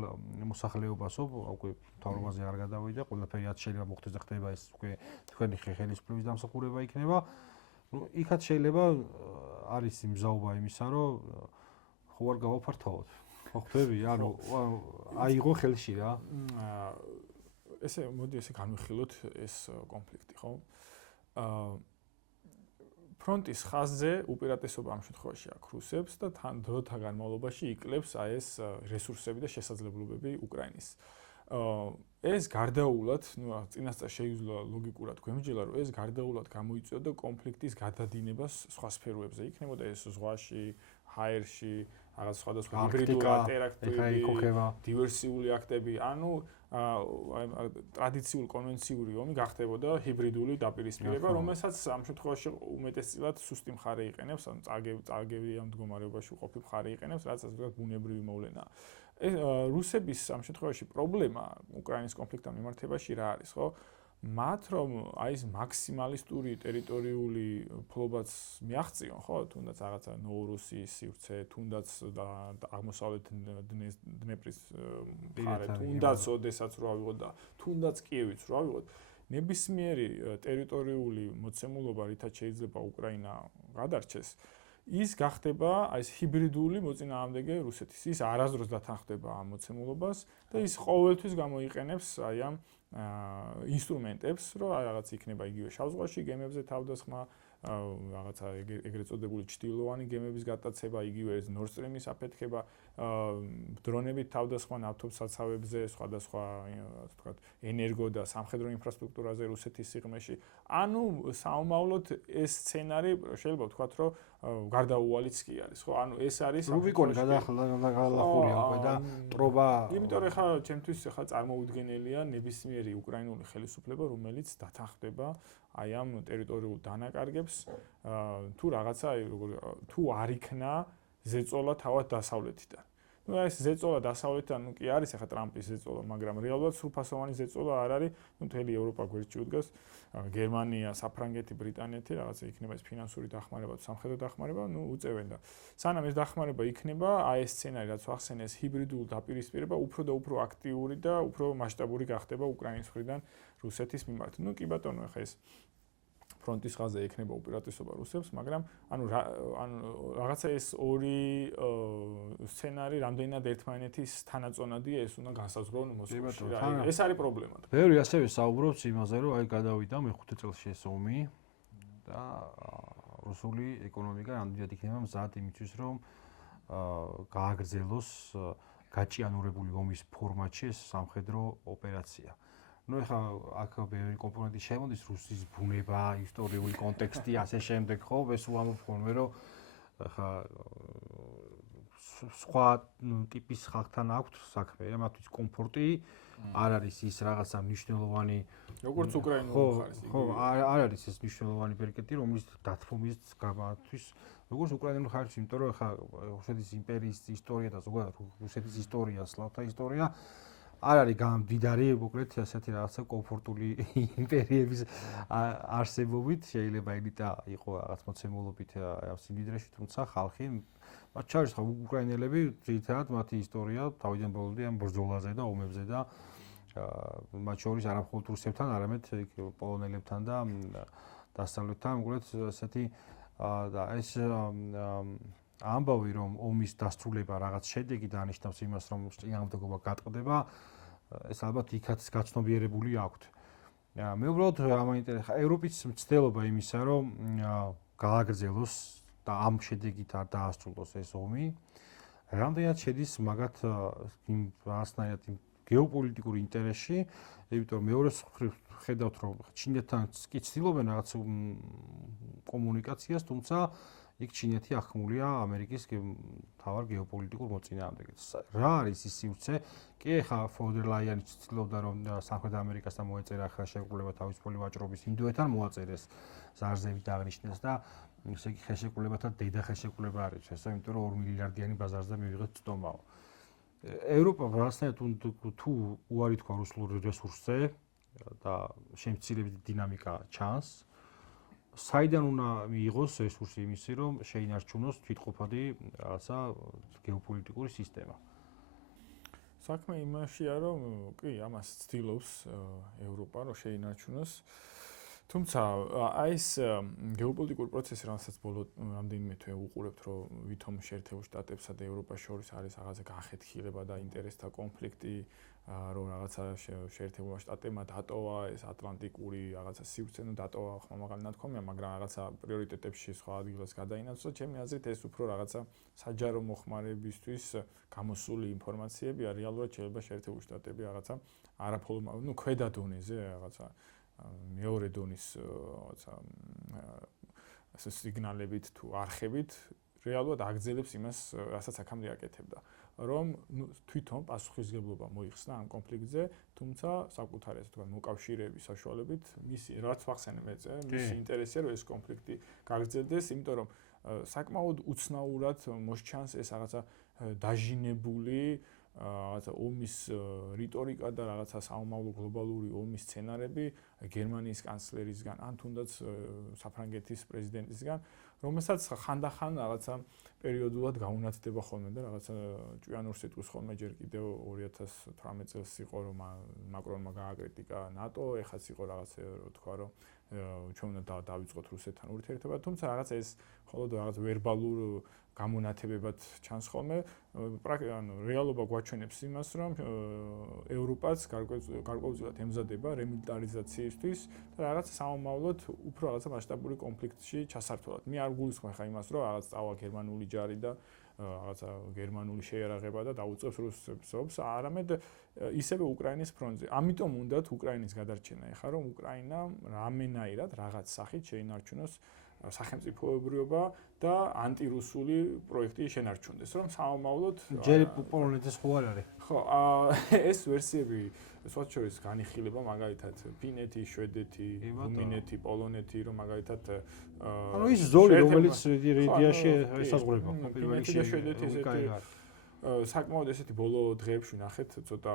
მოსახლეობასო, უკვე თავრობაზე არ გადავიდა, ყველაფერი რაც შეიძლება მოხდეს და ხდება ეს უკვე თქვენი ხელისუფლების დამსახურება იქნება. ნუ იქაც შეიძლება არის იმზაობა იმისა, რომ ხო არ გავაფართოვოთ. ხო ხვდები, ანუ აიღო ხელში რა. ესე მოდი ესე განვიხილოთ ეს კონფლიქტი, ხო? ფრონტის ხაზზე უპირატესობა ამ შემთხვევაში აქვს რუსებს და თან დროთა განმავლობაში იკლებს აი ეს რესურსები და შესაძლებლობები უკრაინის. ეს გარდაულად, ნუ წინასწარ შეიძულა ლოგიკურად გვემჯერა, რომ ეს გარდაულად გამოიწვევდა კონფლიქტის გადადინებას სხვა სფეროებზე. იქნებოდა ეს ზღვაში, ჰაერში, რაღაც სხვადასხვა ჰიბრიდული ტერაქტები, დივერსიული აქტები, ანუ ტრადიციული კონვენციური ომი გახდებოდა ჰიბრიდული დაპირისპირება, რომელსაც ამ შემთხვევაში უმეტესწილად სუსტი მხარე იყენებს, ან წარგები ამ მდგომარეობაში ყოფილი მხარე იყენებს, რაც ასე ვთქვათ ბუნებრივი მოვლენაა. რუსების ამ შემთხვევაში პრობლემა უკრაინის კონფლიქტთან მიმართებაში რა არის, ხო? მათ რომ აი ეს მაქსიმალისტური ტერიტორიული ფლობაც მიაღწიონ, ხო? თუნდაც რაღაცა ნოურუსის სივრცე, თუნდაც აღმოსავლეთ დნეპრის მხარე, თუნდაც ოდესაც რო ავიღოთ და თუნდაც კიევიც რო ავიღოთ, ნებისმიერი ტერიტორიული მოცემულობა, რითაც შეიძლება უკრაინა გადარჩეს, ის გახდება აი ეს ჰიბრიდული მოწინააღმდეგე რუსეთის. ის არასდროს დათანხმდება ამ მოცემულობას და ის ყოველთვის გამოიყენებს აი ამ ინსტრუმენტებს, რომ რაღაც იქნება იგივე შავ ზღვაში გემებზე თავდასხმა, რაღაცა ეგრეთ წოდებული ჩtildeოვანი გემების გატაცება, იგივე ეს Nord Stream-ის აფეთქება, დრონებით თავდასხმა ნავთობსაცავებზე, სხვადასხვა ასე ვთქვათ, ენერგო და სამხედრო ინფრასტრუქტურაზე რუსეთის სიღრმეში. ანუ საომავლოდ ეს სცენარი შეიძლება ვთქვათ, რომ გარდაუვალიც კი არის, ხო? ანუ ეს არის რუბიკონი გადახურია უკვე და ტრობა. იმიტომ რომ ხა ჩემთვის ხა წარმოუდგენელია ნებისმიერი უკრაინული ხელისუფლება, რომელიც დათანხმდება აი ამ ტერიტორიულ დანაკარგებს, თუ რაღაცა თუ არ იქნა ზეწოლა თავად დასავლეთიდან. ნუ ეს ზეწოლა დასავლეთიდან ნუ კი არის ახლა ტრამპის ზეწოლა, მაგრამ რეალურად სრულფასოვანი ზეწოლა არ არის, ნუ მთელი ევროპა გვერდში უდგას, გერმანია, საფრანგეთი, ბრიტანეთი, რაღაცა იქნება ეს ფინანსური დახმარება, სამხედრო დახმარება, ნუ უწევენ და სანამ ეს დახმარება იქნება, აი ეს სცენარი რაც ახსენე, ეს ჰიბრიდულ დაპირისპირება უფრო და უფრო აქტიური და უფრო მასშტაბური გახდება უკრაინის მხრიდან რუსეთის მიმართ. ნუ კი ბატონო, ახლა ეს ფრონტის ხაზზე ექნება უპირატესობა რუსებს, მაგრამ ანუ რაღაცა ეს ორი სცენარი რამდენად ერთმანეთის თანაწონადია, ეს უნდა განსაზღვრონ მოსკოვში. ეს არის პრობლემა. ბევრი ასევე საუბრობს იმაზე, რომ აი გადავიდა მე-5 წელში ეს ომი და რუსული ეკონომიკა რამდენად იქნება მზად იმისთვის, რომ გააგრძელოს გაჭიანურებული ომის ფორმატში ეს სამხედრო ოპერაცია. ნუ ეხლა აქ ბევრი კომპონენტი შემოდის, რუსის ბუნება, ისტორიული კონტექსტი, ასე შემდეგ, ხო? ეს უამბობ ხოლმე, რომ ეხლა სხვა ტიპის ხალხთან აქვთ საქმე, მათთვის კომფორტი არ არის ის რაღაცა მნიშვნელოვანი, როგორც უკრაინული მხარის. ხო, არ არის ეს მნიშვნელოვანი ბერკეტი, რომლის დათმობის გამათვის როგორც უკრაინული მხარის, იმიტომ რომ ეხლა რუსეთის იმპერიის ისტორია და ზოგადად რუსეთის ისტორია, სლავთა ისტორია არ არის გამდიდარი, მოკლედ ასეთი რაღაცა კომფორტული იმპერიების არსებობით, შეიძლება ელიტა იყო რაღაც მოცემულობით ამ სიმდიდრეში, თუმცა ხალხი მათ შორის უკრაინელები ძირითადად მათი ისტორია თავიდან ბოლომდე ამ ბრძოლაზე და ომებზე და მათ შორის არა მხოლოდ რუსებთან, არამედ პოლონელებთან და დასავლეთთან, მოკლედ ასეთი და ეს ამბავი რომ ომის დასრულება რაღაც შედეგი დანიშნავს იმას რომ წინააღმდეგობა გატყდება ეს ალბათ იქაც გაცნობიერებული აქვთ. მე უბრალოდ ამაინტერესა ევროპის მცდელობა იმისა რომ გააგრძელოს და ამ შედეგით არ დაასრულოს ეს ომი. რამდენად შედის მაგათ იმ რაღაცნაირად იმ გეოპოლიტიკური ინტერესში, იმიტომ რომ მეორე ხედავთ რომ ჩინეთთან კი ცდილობენ რაღაც კომუნიკაციას, თუმცა იქ ჩინეთი ახმულია ამერიკის თავარ გეოპოლიტიკურ მოწინააღმდეგეს. რა არის ის სივრცე? კი ახლა ფონ დერ ლაიანი ცდილობდა რომ სამხრეთ ამერიკასთან მოეწერა ხელშეკრულება თავისუფალი ვაჭრობის ინდოეთთან მოაწერეს ზარზებით აღნიშნეს და ესე იგი ხელშეკრულებათა დედა ხელშეკრულება არის ეს, იმიტომ რომ 2 მილიარდიანი ბაზარზე მივიღეთ წტომაო. ევროპა რაღაცნაირად თუ უარი თქვა რუსულ რესურსზე და შემცირების დინამიკა ჩანს. საიდან უნდა მიიღოს რესურსი იმისი, რომ შეინარჩუნოს თვითყოფადი რაღაცა გეოპოლიტიკური სისტემა. საქმე იმაშია, რომ კი, ამას ცდილობს ევროპა, რომ შეინარჩუნოს. თუმცა აი ეს გეოპოლიტიკური პროცესი, რომელსაც ბოლო რამდენიმე თვე უყურებთ, რომ ვითომ შეერთებულ შტატებსა და ევროპას შორის არის რაღაცა განხეთქილება და ინტერესთა კონფლიქტი, რომ რაღაცა შეერთებულმა შტატებმა დატოვა ეს ატლანტიკური რაღაცა სივრცე, ნუ დატოვა ხმამაღალი ნათქვამია, მაგრამ რაღაცა პრიორიტეტებში სხვა ადგილას გადაინაცვლა. ჩემი აზრით ეს უფრო რაღაცა საჯარო მოხმარებისთვის გამოსული ინფორმაციებია, რეალურად შეიძლება შეერთებული შტატები რაღაცა არაფორმალურ, ნუ ქვედა დონეზე რაღაცა მეორე დონის რაღაცა ასე სიგნალებით თუ არხებით რეალურად აგრძელებს იმას, რასაც აქამდე აკეთებდა. რომ თვითონ პასუხისმგებლობა მოიხსნა ამ კონფლიქტზე, თუმცა საკუთარი ასე თქვა მოკავშირეების საშუალებით მისი რაც ვახსენე მეწე, მისი ინტერესია რომ ეს კონფლიქტი გაგრძელდეს, იმიტომ რომ საკმაოდ უცნაურად მოსჩანს ეს რაღაცა დაჟინებული რაღაცა ომის რიტორიკა და რაღაცა საომავლო გლობალური ომის სცენარები გერმანიის კანცლერისგან, ან თუნდაც საფრანგეთის პრეზიდენტისგან, რომელსაც ხანდახან რაღაცა პერიოდულად გაუნათდება ხოლმე და რაღაცა ჭვიანურ სიტყვის ხოლმე ჯერ კიდევ 2018 წელს იყო რომ მაკრონმა გააკრიტიკა ნატო, ეხაც იყო რაღაცა თქვა რომ ჩვენ უნდა დავიწყოთ რუსეთთან ურთიერთობა, თუმცა რაღაცა ეს მხოლოდ რაღაც ვერბალურ გამონათებებად ჩანს ხოლმე, რეალობა გვაჩვენებს იმას, რომ ევროპაც გარკვეულწილად ემზადება რემილიტარიზაციისთვის და რაღაც სამომავლოდ უფრო რაღაცა მასშტაბური კონფლიქტში ჩასართულად. მე არ გულისხმობ ხა იმას, რომ რაღაც წავა გერმანული ჯარი და რაღაცა გერმანული შეიარაღება და დაუწყებს რუსებს, არამედ ისევე უკრაინის ფრონტზე. ამიტომ უნდათ უკრაინის გადარჩენა ეხლა, რომ უკრაინა რამენაირად რაღაც სახით შეინარჩუნოს სახელმწიფოებრიობა და ანტირუსული პროექტი შენარჩუნდეს, რომ სამომავლოდ ჯერი პოლონეთის ხო არ არის? ხო, ეს ვერსიები სხვათა შორის განიხილება, მაგალითად, ფინეთი, შვედეთი, რუმინეთი, პოლონეთი, რომ მაგალითად ანუ ის ზოლი, რომელიც რეგიონში ესაზღვრება, პირველ რიგში შვედეთი ესეთი საკმაოდ ესეთი ბოლო დღეებში ნახეთ, ცოტა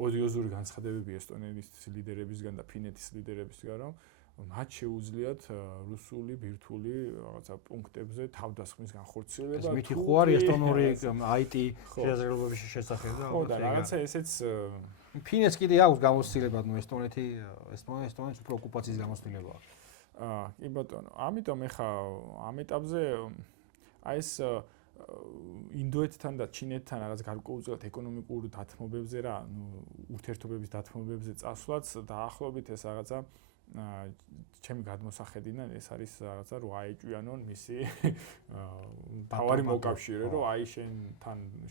ოდიოზური განცხადებები ესტონეთის ლიდერებისგან და ფინეთის ლიდერებისგან, რომ მათ შეუძლიათ რუსული ბირთვული რაღაცა პუნქტებზე თავდასხმის განხორციელება. ეს მითი ხო არის ესტონური IT შესაძლებლობების შესახებ და ხო და რაღაცა ესეც ფინეთს კიდე აქვს გამოცდილება, ნუ ესტონეთს უფრო ოკუპაციის გამოცდილება აქვს. კი ბატონო, ამიტომ ეხა ამ ეტაპზე აი ეს ინდოეთთან და ჩინეთთან რაღაც გარკვეულწილად ეკონომიკურ დათმობებზე რა, ნუ ურთიერთობების დათმობებზე წასვლაც დაახლოებით ეს რაღაცა ჩემი გადმოსახედიდან ეს არის რაღაცა 8 წვიანონ მისი თავარი მოკავშირე, რომ აი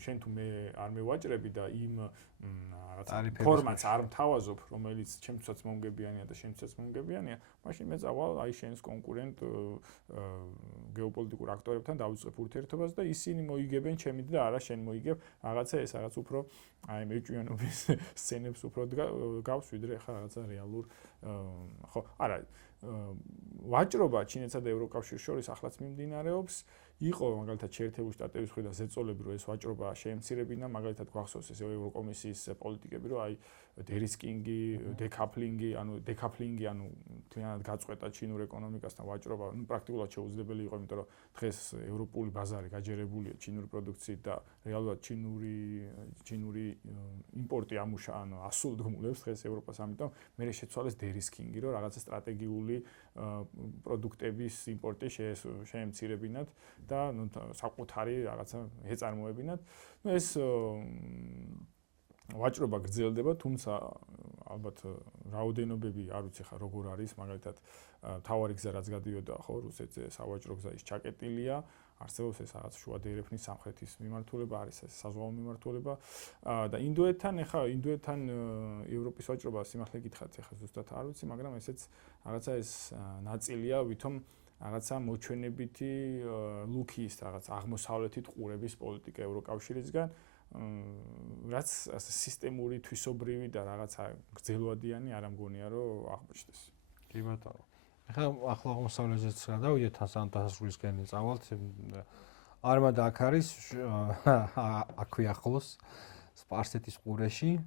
შენ თუ მე არ მევაჭრები და იმ რაღაცა ფორმატს არ მთავაზობ, რომელიც ჩემთვისაც მომგებიანია და შენთვისაც მომგებიანია, მაშინ მე წავალ აი შენს კონკურენტ გეოპოლიტიკურ აქტორებთან დავიწყებ ურთიერთობას და ისინი მოიგებენ ჩემი და არა შენ მოიგებ რაღაცა ეს რაღაც უფრო აი მეჭვიანობის სცენებს უფრო გავს ვიდრე ხა რაღაცა რეალურ ხო არა ვაჭრობა ჩინეთსა და ევროკავშირის შორის ახლაც მიმდინარეობს იყო მაგალითად შეერთებული შტატების მხრიდან ზეწოლები რომ ეს ვაჭრობა შეემცირებინა მაგალითად გვახსოვს ეს ევროკომისიის პოლიტიკები რომ აი დერისკინგი, დეკაპლინგი, ანუ თლიანად გაწყვეტა ჩინურ ეკონომიკასთან ვაჭრობა, ну პრაქტიკულად შეუძლებელი იყო, იმიტომ რომ დღეს ევროპული ბაზარი გაჯერებულია ჩინური პროდუქციით და რეალურად ჩინური იმპორტი ამუშა, ანუ ასულდგმულებს დღეს ევროპას, ამიტომ მე შეცვალეს დერისკინგი, რომ რაღაცა სტრატეგიული პროდუქტების იმპორტი შეემცირებინათ და ну საკუთარი რაღაცა ეწარმოებინათ. ну ეს ვაჭრობა გრძელდება, თუმცა ალბათ რაოდენობები არ ვიცი ხა როგორ არის, მაგალითად თავარი გზა რაც გადიოდა ხო რუსეთზე სავაჭრო გზა ის ჩაკეტილია, არსებობს ეს რაღაც შუა დერეფნის სამხრეთის მიმართულება არის ეს საზღვაო მიმართულება და ინდოეთთან ევროპის ვაჭრობა სიმართლე გითხრათ ეხა ზუსტად არ ვიცი, მაგრამ ესეც რაღაცა ეს ნაწილია, ვითომ რაღაცა მოჩვენებითი ლუქის რაღაც აღმოსავლეთით ყურების პოლიტიკა ევროკავშირისგან რაც სისტემური თვისობრივი და რაღაცა გრძელვადიანი არ ამგონია რომ აღმოჩნდეს. კი ბატონო. ახლა ახლა აღმოსავლეთზეც გადავიდეთ დასასრულისკენ წავალთ. არმადა აქ არის აქვე ახლოს სპარსეთის ყურეში.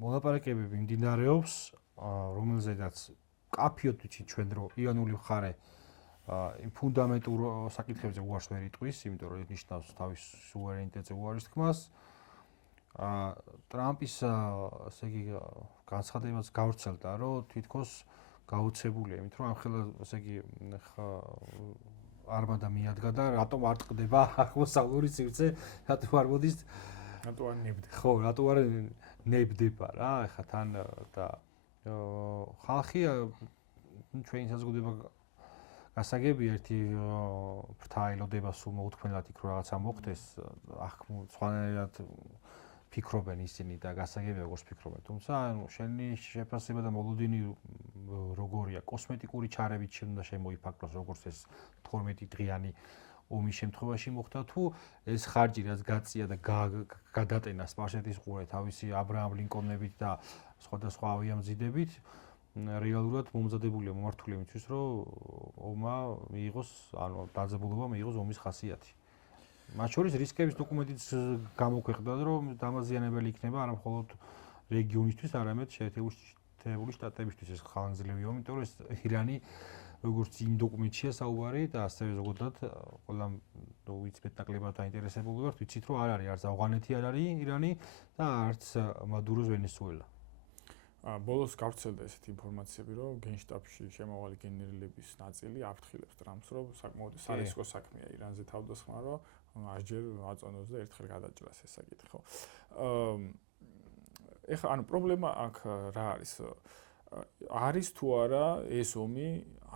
მოლაპარაკებები მიმდინარეობს, რომელზედაც კაფიოდ ვიცი ჩვენ რომ ირანული მხარე იმ ფუნდამენტურ საკითხებზე უარს ვერ იტყვის, იმიტომ რომ ნიშნავს თავის სუვერენიტეტზე უარის თქმას. ტრამპის ასე იგი განცხადებაც გავრცელდა, რომ თითქოს გაუცებულია, იმით რომ ამხელა ასე იგი არმადა მიადგა და რატომ არ ტყდება აღმოსავლური სივრცე, რატომ არ მოდის, რატო არ ნებდება. ხო, რატო არ ნებდება რა, ეხლა თან და ხალხი ჩვენი საზოგადოება გასაგები ერთი ფრთაილოდება სულ მოუთქმელად იქ რომ რაღაცა მოხდეს, ახ სხვანაირად ფიქრობენ ისინი და გასაგებია როგორც ფიქრობენ. თუმცა შენი შეფასება და მოლოდინი როგორია? კოსმეტიკური ჩარევით უნდა შემოიფაქროს როგორც ეს 12 დღიანი ომის შემთხვევაში მოხდა თუ ეს ხარჯი რაც გაწია და გადატენა სპარსეთის ყურე თავისი აბრაამ ლინკოლნებით და სხვადასხვა ავიამზიდებით რეალურად მომზადებულია მომართული იმისთვის რომ ომმა მიიღოს ანუ დაძაბულობა მიიღოს ომის ხასიათი. მათ შორის რისკების დოკუმენტიც გამოქვეყნდა რომ დამაზიანებელი იქნება არა მხოლოდ რეგიონისთვის, არამედ შეერთებული შტატებისთვის ეს ხანგრძლივი ომი, იმიტომ რომ ეს ირანი როგორც იმ დოკუმენტშია საუბარი და ასევე ზოგადად ყველა ვიცით მეტნაკლებად დაინტერესებული ვართ, ვიცით რომ არ არის არც ავღანეთი არ არის ირანი და არც მადუროს ვენესუელა. ბოლოს გავრცელდა ესეთი ინფორმაციები, რომ გენშტაბში შემავალი გენერლების ნაწილი აფრთხილებს ტრამპს, რომ საკმაოდ სარისკო საქმეა ირანზე თავდასხმა, რომ ასჯერ აწონოს და ერთხელ გადაჭრას ეს საკითხი, ხო? ეხლა ანუ პრობლემა აქ რა არის? არის თუ არა ეს ომი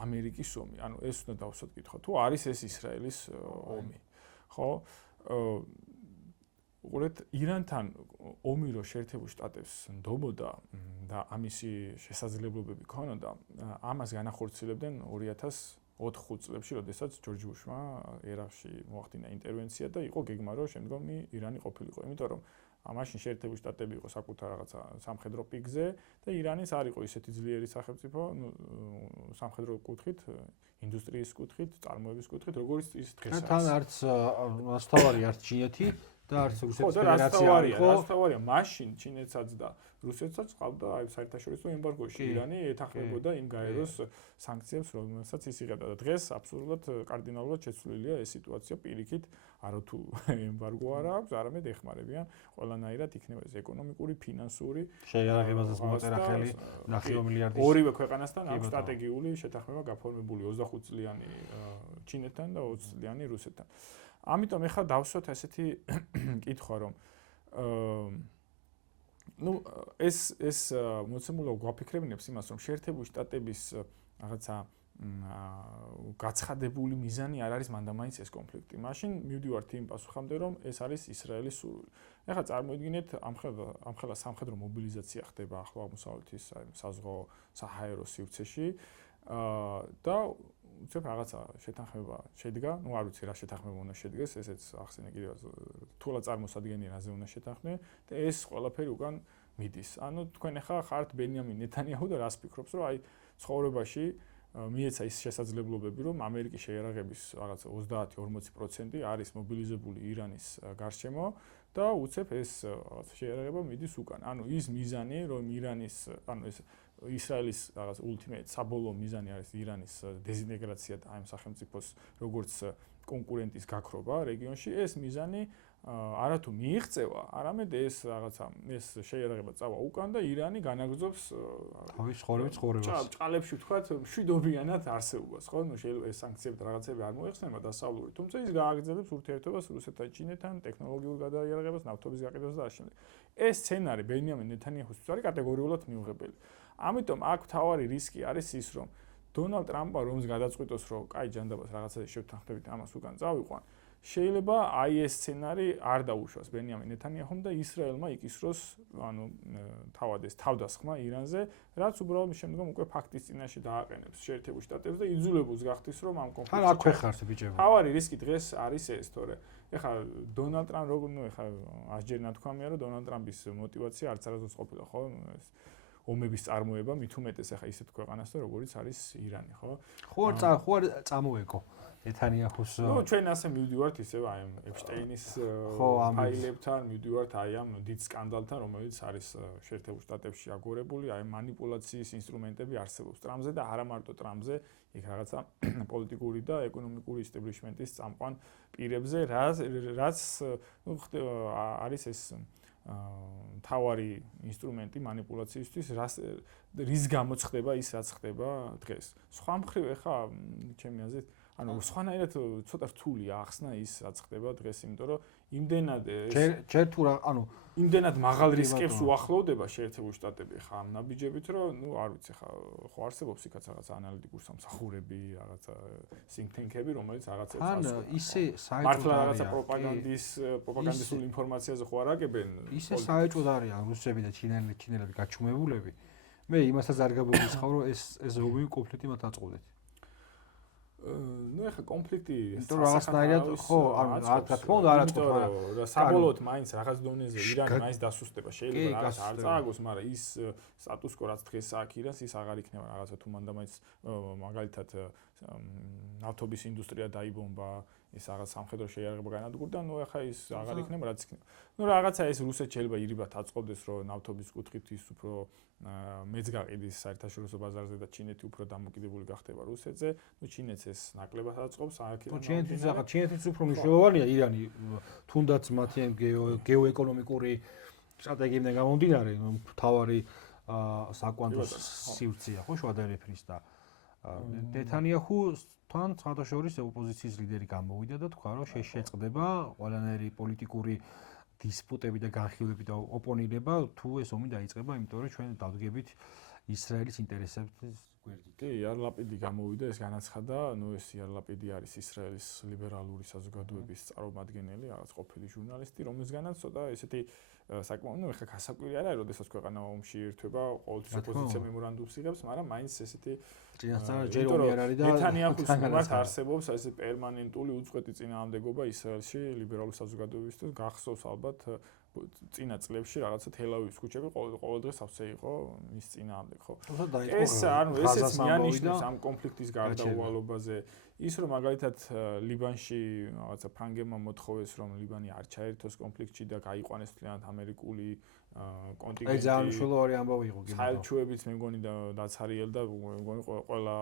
ამერიკის ომი? ანუ ეს უნდა დავსვათ კითხვა. თუ არის ეს ისრაელის ომი, ხო? უყურეთ, ირანთან ომი რო შეერთებულ შტატებს ნდობოდა და ამისი შესაძლებლობები ქონოდა, ამას განახორციელებდნენ 2004 წლებში, როდესაც ჯორჯ ბუშმა ერაყში მოახდინა ინტერვენცია და იყო გეგმა, რომ შემდგომი ირანი ყოფილიყო. იმიტომ რომ მაშინ შეერთებული შტატები იყო საკუთარ რაღაცა სამხედრო პიკზე და ირანის არ იყო ისეთი ძლიერი სახელმწიფო, სამხედრო კუთხით, ინდუსტრიის კუთხით, წარმოების კუთხით, როგორც ის დღეს არის. თან არც ასთავარი, არც ჩინეთი და არც რუსეთის ფედერაცია იყო. რა თავარია, მაშინ ჩინეთსაც და რუსეთსაც ყავდა აი საერთაშორისო ემბარგოში. ირანი ეთანხმებოდა იმ გაეროს სანქციებს, რომელსაც ის იღებდა და დღეს აბსოლუტურად კარდინალურად შეცვლილია ეს სიტუაცია პირიქით, არათუ ემბარგო არ აქვს, არამედ ეხმარებიან ყველანაირად იქნება ეს ეკონომიკური, ფინანსური შეიარაღებასაც მოაწერა ხელი 9 მილიარდის. ორივე ქვეყანასთან აქვს სტრატეგიული შეთანხმება გაფორმებული 25 წლიანი ჩინეთთან და 20 წლიანი რუსეთთან. ამიტომ ეხლა დავსვათ ესეთი კითხვა, რომ ну ეს მოცემულობა გვაფიქრებინებს იმას, რომ შეერთებული შტატების რაღაცა გაცხადებული მიზანი არ არის მანდამაინც ეს კონფლიქტი. მაშინ მივდივართ იმ პასუხამდე, რომ ეს არის ისრაელის სურვილი. ეხლა წარმოიდგინეთ, ამხელა სამხედრო მობილიზაცია ხდება ახლო აღმოსავლეთის საზღვაო საჰაერო სივრცეში და უცებ რაღაცა შეთანხმება შედგა, ну არ ვიცი რა შეთანხმება უნდა შედგეს, ესეც ახსენე კიდევ თულა წარმოსადგენია რაზე უნდა შეთანხმდნენ და ეს ყველაფერი უკან მიდის. ანუ თქვენ ახლა ხართ ბენიამინ ნეთანიაჰუ და რას ფიქრობს, რომ აი ცხოვრებაში მიეცა ის შესაძლებლობები, რომ ამერიკის შეიარაღების რაღაცა 30-40% არის მობილიზებული ირანის გარშემო და უცებ ეს რაღაცა შეიარაღება მიდის უკან. ანუ ის მიზანი, რომ ირანის, ანუ ეს ისრაელის რაღაც ულტიმატ საბოლოო მიზანი არის ირანის დეზინტეგრაცია და ამ სახელმწიფოს როგორც კონკურენტის გაქრობა რეგიონში, ეს მიზანი არათუ მიიღწევა, არამედ ეს რაღაცა ეს შეიარაღება წავა უკან და ირანი განაგრძობს თავის ცხოვრებას. ჭყალებში ვთქვათ, მშვიდობიანად არსებობას, ხო? ნუ შეიძლება ეს სანქციები და რაღაცები არ მოეხსნება დასავლური, თუმცა ის გააგრძელებს ურთიერთობას რუსეთთან, ჩინეთთან, ტექნოლოგიურ გადაიარაღებას, ნავთობის გაყიდვას და ასე. ეს სცენარი ბენიამინ ნეთანიაჰუს არის კატეგორიულად მიუღებელი. ამიტომ აქ თავარი რისკი არის ის, რომ დონალდ ტრამპმა რომს გადაწყვიტოს, რომ კაი ჯანდაბას რაღაცას შევთანხმდებით ამას უკან წავიყვან, შეიძლება აი ეს სცენარი არ დაუშვას ბენიამინ ნეთანიაჰუმ და ისრაელმა იკისროს, ანუ თავად ეს თავდასხმა ირანზე, რაც უბრალოდ შემდგომ უკვე ფაქტის წინაშე დააყენებს შეერთებულ შტატებს და იძულებულს გახდის, რომ ამ კონფლიქტში თან აქვე ხართ ბიჭებო. თავარი რისკი დღეს არის ეს, თორე ეხლა დონალდ ტრამპ როგორ ნუ ეხლა ასჯერ ნათქვამია, რომ დონალდ ტრამპის мотиваცია არც არასდროს ყოფილა, ხო? ეს ომების წარმოება მით უმეტეს ახლა ისეთ ქვეყანასთან, როგორც არის ირანი, ხო? ხო არ წამოეკო ნეთანიაჰუს. ნუ ჩვენ ასე მივდივართ ისევ აი ამ ეპშტეინის ფაილებთან, მივდივართ აი ამ დიდ სკანდალთან, რომელიც არის შეერთებულ შტატებში აგორებული, აი მანიპულაციის ინსტრუმენტები არსებობს ტრამპზე და არა მარტო ტრამპზე, იქ რაღაცა პოლიტიკური და ეკონომიკური ისტაბლიშმენტის წამყვან პირებზე, რაც ნუ არის ეს თავარი ინსტრუმენტი მანიპულაციისთვის, რის გამოც ხდება ის, რაც ხდება დღეს. სხვა მხრივ ეხა ჩემი აზრით, ანუ სხვანაირად ცოტა რთულია ახსნა ის, რაც ხდება დღეს, იმიტომ რომ იმდენად ჯერ თუ რა, ანუ იმდენად მაღალ რისკებს უახლოვდება შეერთებული შტატები ხა ამ ნაბიჯებით, რომ ნუ არ ვიცი ხა ხო არსებობს იქაც რაღაც ანალიტიკური სამსახურები, რაღაცა think tank-ები, რომელიც რაღაცებს ასწავლის. ან ისე საერთოდ მართლა რაღაცა პროპაგანდისტულ ინფორმაციაზე ხო არ აგებენ? ისე საერთოდ არიან რუსები და ჩინელები გაჩუმებულები. მე იმასაც არ გაბობისხავ, რომ ეს ომი კონფლიქტი მათ აწყობდეთ. ну ეხა კონფლიქტი იმიტომ რომ რაღაცნაირად ხო ანუ რა თქმა უნდა არ აწყობ, მაგრამ საბოლოოდ მაინც რაღაც დონეზე ირანი მაინც დასუსტება, შეიძლება რაღაც არ წააგოს, მაგრამ ის სტატუს კო რაც დღეს აქვს ირანს, ის აღარ იქნება რაღაცა თუ მანდა მაინც მაგალითად ნავთობის ინდუსტრია დაიბომბა, ის რაღაც სამხედრო შეიარაღება განადგურდა, ну ეხა ის აღარ იქნება, რაც იქნება. ну რაღაცა ეს რუსეთს შეიძლება ირიბად აწყობდეს, რომ ნავთობის კუთხით ის უფრო მეც გაყიდის საერთაშორისო ბაზარზე და ჩინეთი უფრო დამოკიდებული გახდება რუსეთზე. ну ჩინეთს ეს ნაკლებად აწყობს, აქედან ჩინეთის უფრო მნიშვნელოვანია ირანი, თუნდაც მათი გეოეკონომიკური სტრატეგიიდან გამომდინარე, თავარი საკვანტო სივრცეა ხო შუადერეფრის და ნეთანიაჰუთან სხვადასხვა ოპოზიციის ლიდერი გამოვიდა და თქვა რომ შეწყდება ყველანაირი პოლიტიკური დისპუტები და განხილვები და ოპონირება თუ ეს ომი დაიწყება იმიტომ რომ ჩვენ დავდგებით ისრაელის ინტერესების გვერდით. კი, იარ ლაპიდი გამოვიდა, ეს განაცხადა, ეს იარ ლაპიდი არის ისრაელის ლიბერალური საზოგადოების წარმომადგენელი, რაღაც ყოფილი ჟურნალისტი, რომელსგანაც ცოტა ესეთი საკმაოდ ეხა გასაკვირი არ არის, როდესაც ქვეყანა ომში ერთვება, ყოველთვის ოპოზიცია მემორანდუმს იღებს, მაგრამ მაინც ესეთი წინასწარ ჯერ ომი არ არის და ნეთანიაჰუს მიმართ არსებობს ეს პერმანენტული უწყვეტი წინააღმდეგობა ისრაელში ლიბერალური საზოგადოებისთვის, გახსოვს ალბათ წინა წლებში რაღაცა თელ-ავივის ქუჩები ყოველდღე სავსე იყო მის წინააღმდეგ, ხო? ეს ესეც მიანიშნებს ამ კონფლიქტის გარდაუვალობაზე. ის რომ მაგალითად ლიბანში რაღაცა ფრანგებმა მოთხოვეს რომ ლიბანი არ ჩაერთოს კონფლიქტში და გაიყვანეს მთლიანად ამერიკული კონტინგენტი. ეს ძალიან მნიშვნელოვანი ამბავი იყო კიდევ. საელჩოებიც მე მგონი დაცარიელ და მე მგონი ყველა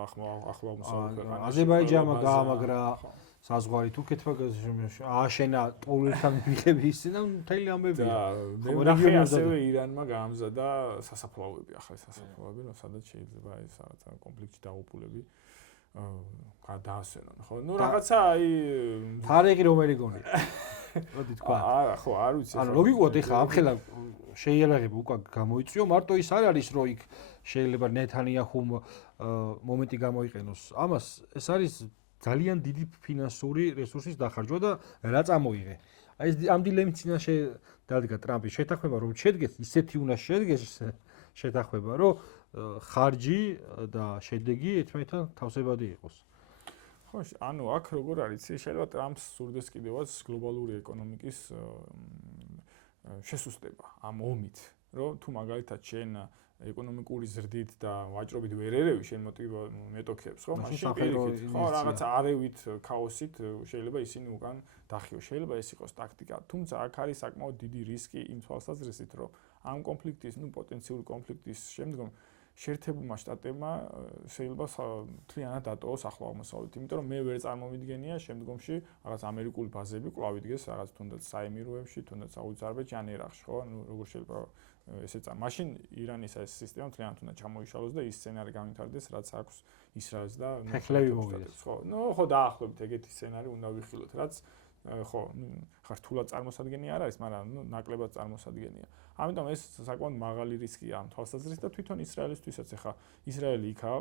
ახლა მოსახლე ქვეყანა. აზერბაიჯანმა გაამაგრა საზღვარი თურქეთმა ააშენა პოლონეთთან მიღები ისე და მთელი ამბებია. და მე ასევე ირანმა გაამზადა სასაფლაოები, ახლა სასაფლაოები, რომ სადაც შეიძლება ეს რაღაცა კონფლიქტში დაღუპულები გადაასვენონ, ხო? ნუ რაღაცა აი თარიღი რომელი გონია. მოდი თქვა. არა, ხო, არ ვიცი. ანუ ლოგიკურად ეხა ამხელა შეიარაღება უკვე გამოიწვიო, მარტო ის არ არის, რომ იქ შეიძლება ნეთანიაჰუმ მომენტი გამოიყენოს. ამას ეს არის ძალიან დიდი ფინანსური რესურსის დახარჯვა და რა წამოიღე. აი ეს ამ დილემის წინაშე დადგა ტრამპის შეთანხმება, რომ შედგეს ისეთი უნდა შედგეს შეთანხმება, რომ ხარჯი და შედეგი ერთმანეთთან თავსებადი იყოს. ხო, ანუ აქ როგორ არის, შეიძლება ტრამპს სურდეს კიდევაც გლობალური ეკონომიკის შესუსტება ამ ომით, რომ თუ მაგალითად შენ ეკონომიკური ზრდით და ვაჭრობით ვერ ერევი შენ მეტოქეებს, ხო? მაშინ პირიქით, ხო, რაღაცა არევით, ქაოსით შეიძლება ისინი უკან დახიო. შეიძლება ეს იყოს ტაქტიკა. თუმცა აქ არის საკმაოდ დიდი რისკი იმ თვალსაზრისით, რომ ამ კონფლიქტის, პოტენციური კონფლიქტის შემდგომ შეერთებულმა შტატებმა შეიძლება მთლიანად დატოვოს ახლავმოსავლეთ. იმიტომ რომ მე ვერ წარმოვიდგენია შემდგომში რაღაც ამერიკული ბაზები კვლავ იდგეს რაღაც თუნდაც საემიროებში, თუნდაც საუდის ერაყში, ხო? ანუ როგორ შეიძლება ესეც მაშინ ირანის ეს სისტემა მთლიანად უნდა ჩამოიშალოს და ის სცენარი განვითარდეს, რაც აქვს ისრაელს და ფეხლები მოვიდეს. ხო, ხო დაახლოებით ეგეთი სცენარი უნდა ვიხილოთ, რაც ხო, ხარ რთულად წარმოსადგენელი არ არის, მაგრამ ნაკლებად წარმოსადგენია. ამიტომ ეს საკმაოდ მაღალი რისკია ამ თვალსაზრისით და თვითონ ისრაელისთვისაც ახლა ისრაელი იქაა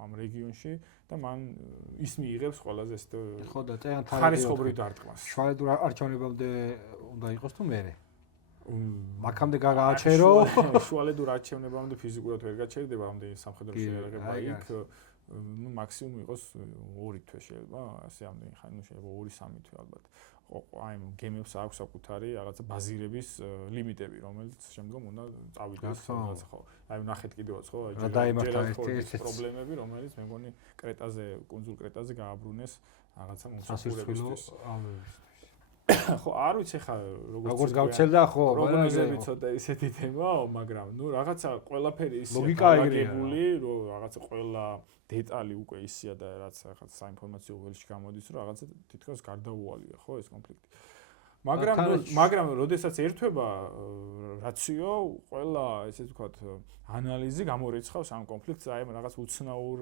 ამ რეგიონში და მან ის მიიღებს ყველაზე ეს ხო და წეან ხარისხობრივ დარტყმას. შვალედურ არჩევნებამდე უნდა იყოს თუ მერე? მაგამდე გააჩერო შუალედურ არჩევნებამდე ფიზიკურად ვერ გაჩერდება, ამდენი სამხედრო შეერაღება იქ მაქსიმუმ იყოს 2 თვე შეიძლება, ასე ამდენი ხანი, შეიძლება 2-3 თვე ალბათ. აი გემებს აქვს საკუთარი რაღაცა ბაზირების ლიმიტები, რომელიც შემდგომ უნდა წავიდეს, ხო. აი ნახეთ კიდევაც, ხო, ჯერ პრობლემები, რომელიც მე მგონი კრეტაზე, კუნძულ კრეტაზე გააბრუნეს რაღაცა მომსახურებისთვის. ხო, არ ვიცი ხა როგორც გავცელდა, ხო, პროგნოზები ცოტა ისეთი თემაა, მაგრამ ნუ რაღაცა ყველაფერი ისეა გაგებული, რომ რაღაცა ყველა დეტალი უკვე ისია და რაც რაღაც საინფორმაციო ველში გამოდის, რომ რაღაცა თითქოს გარდაუვალია, ხო, ეს კონფლიქტი. მაგრამ როდესაც ერთვება რაციო, ყველა ესე ვთქვათ, ანალიზი გამორიცხავს ამ კონფლიქტს, აი რაღაც უცნაურ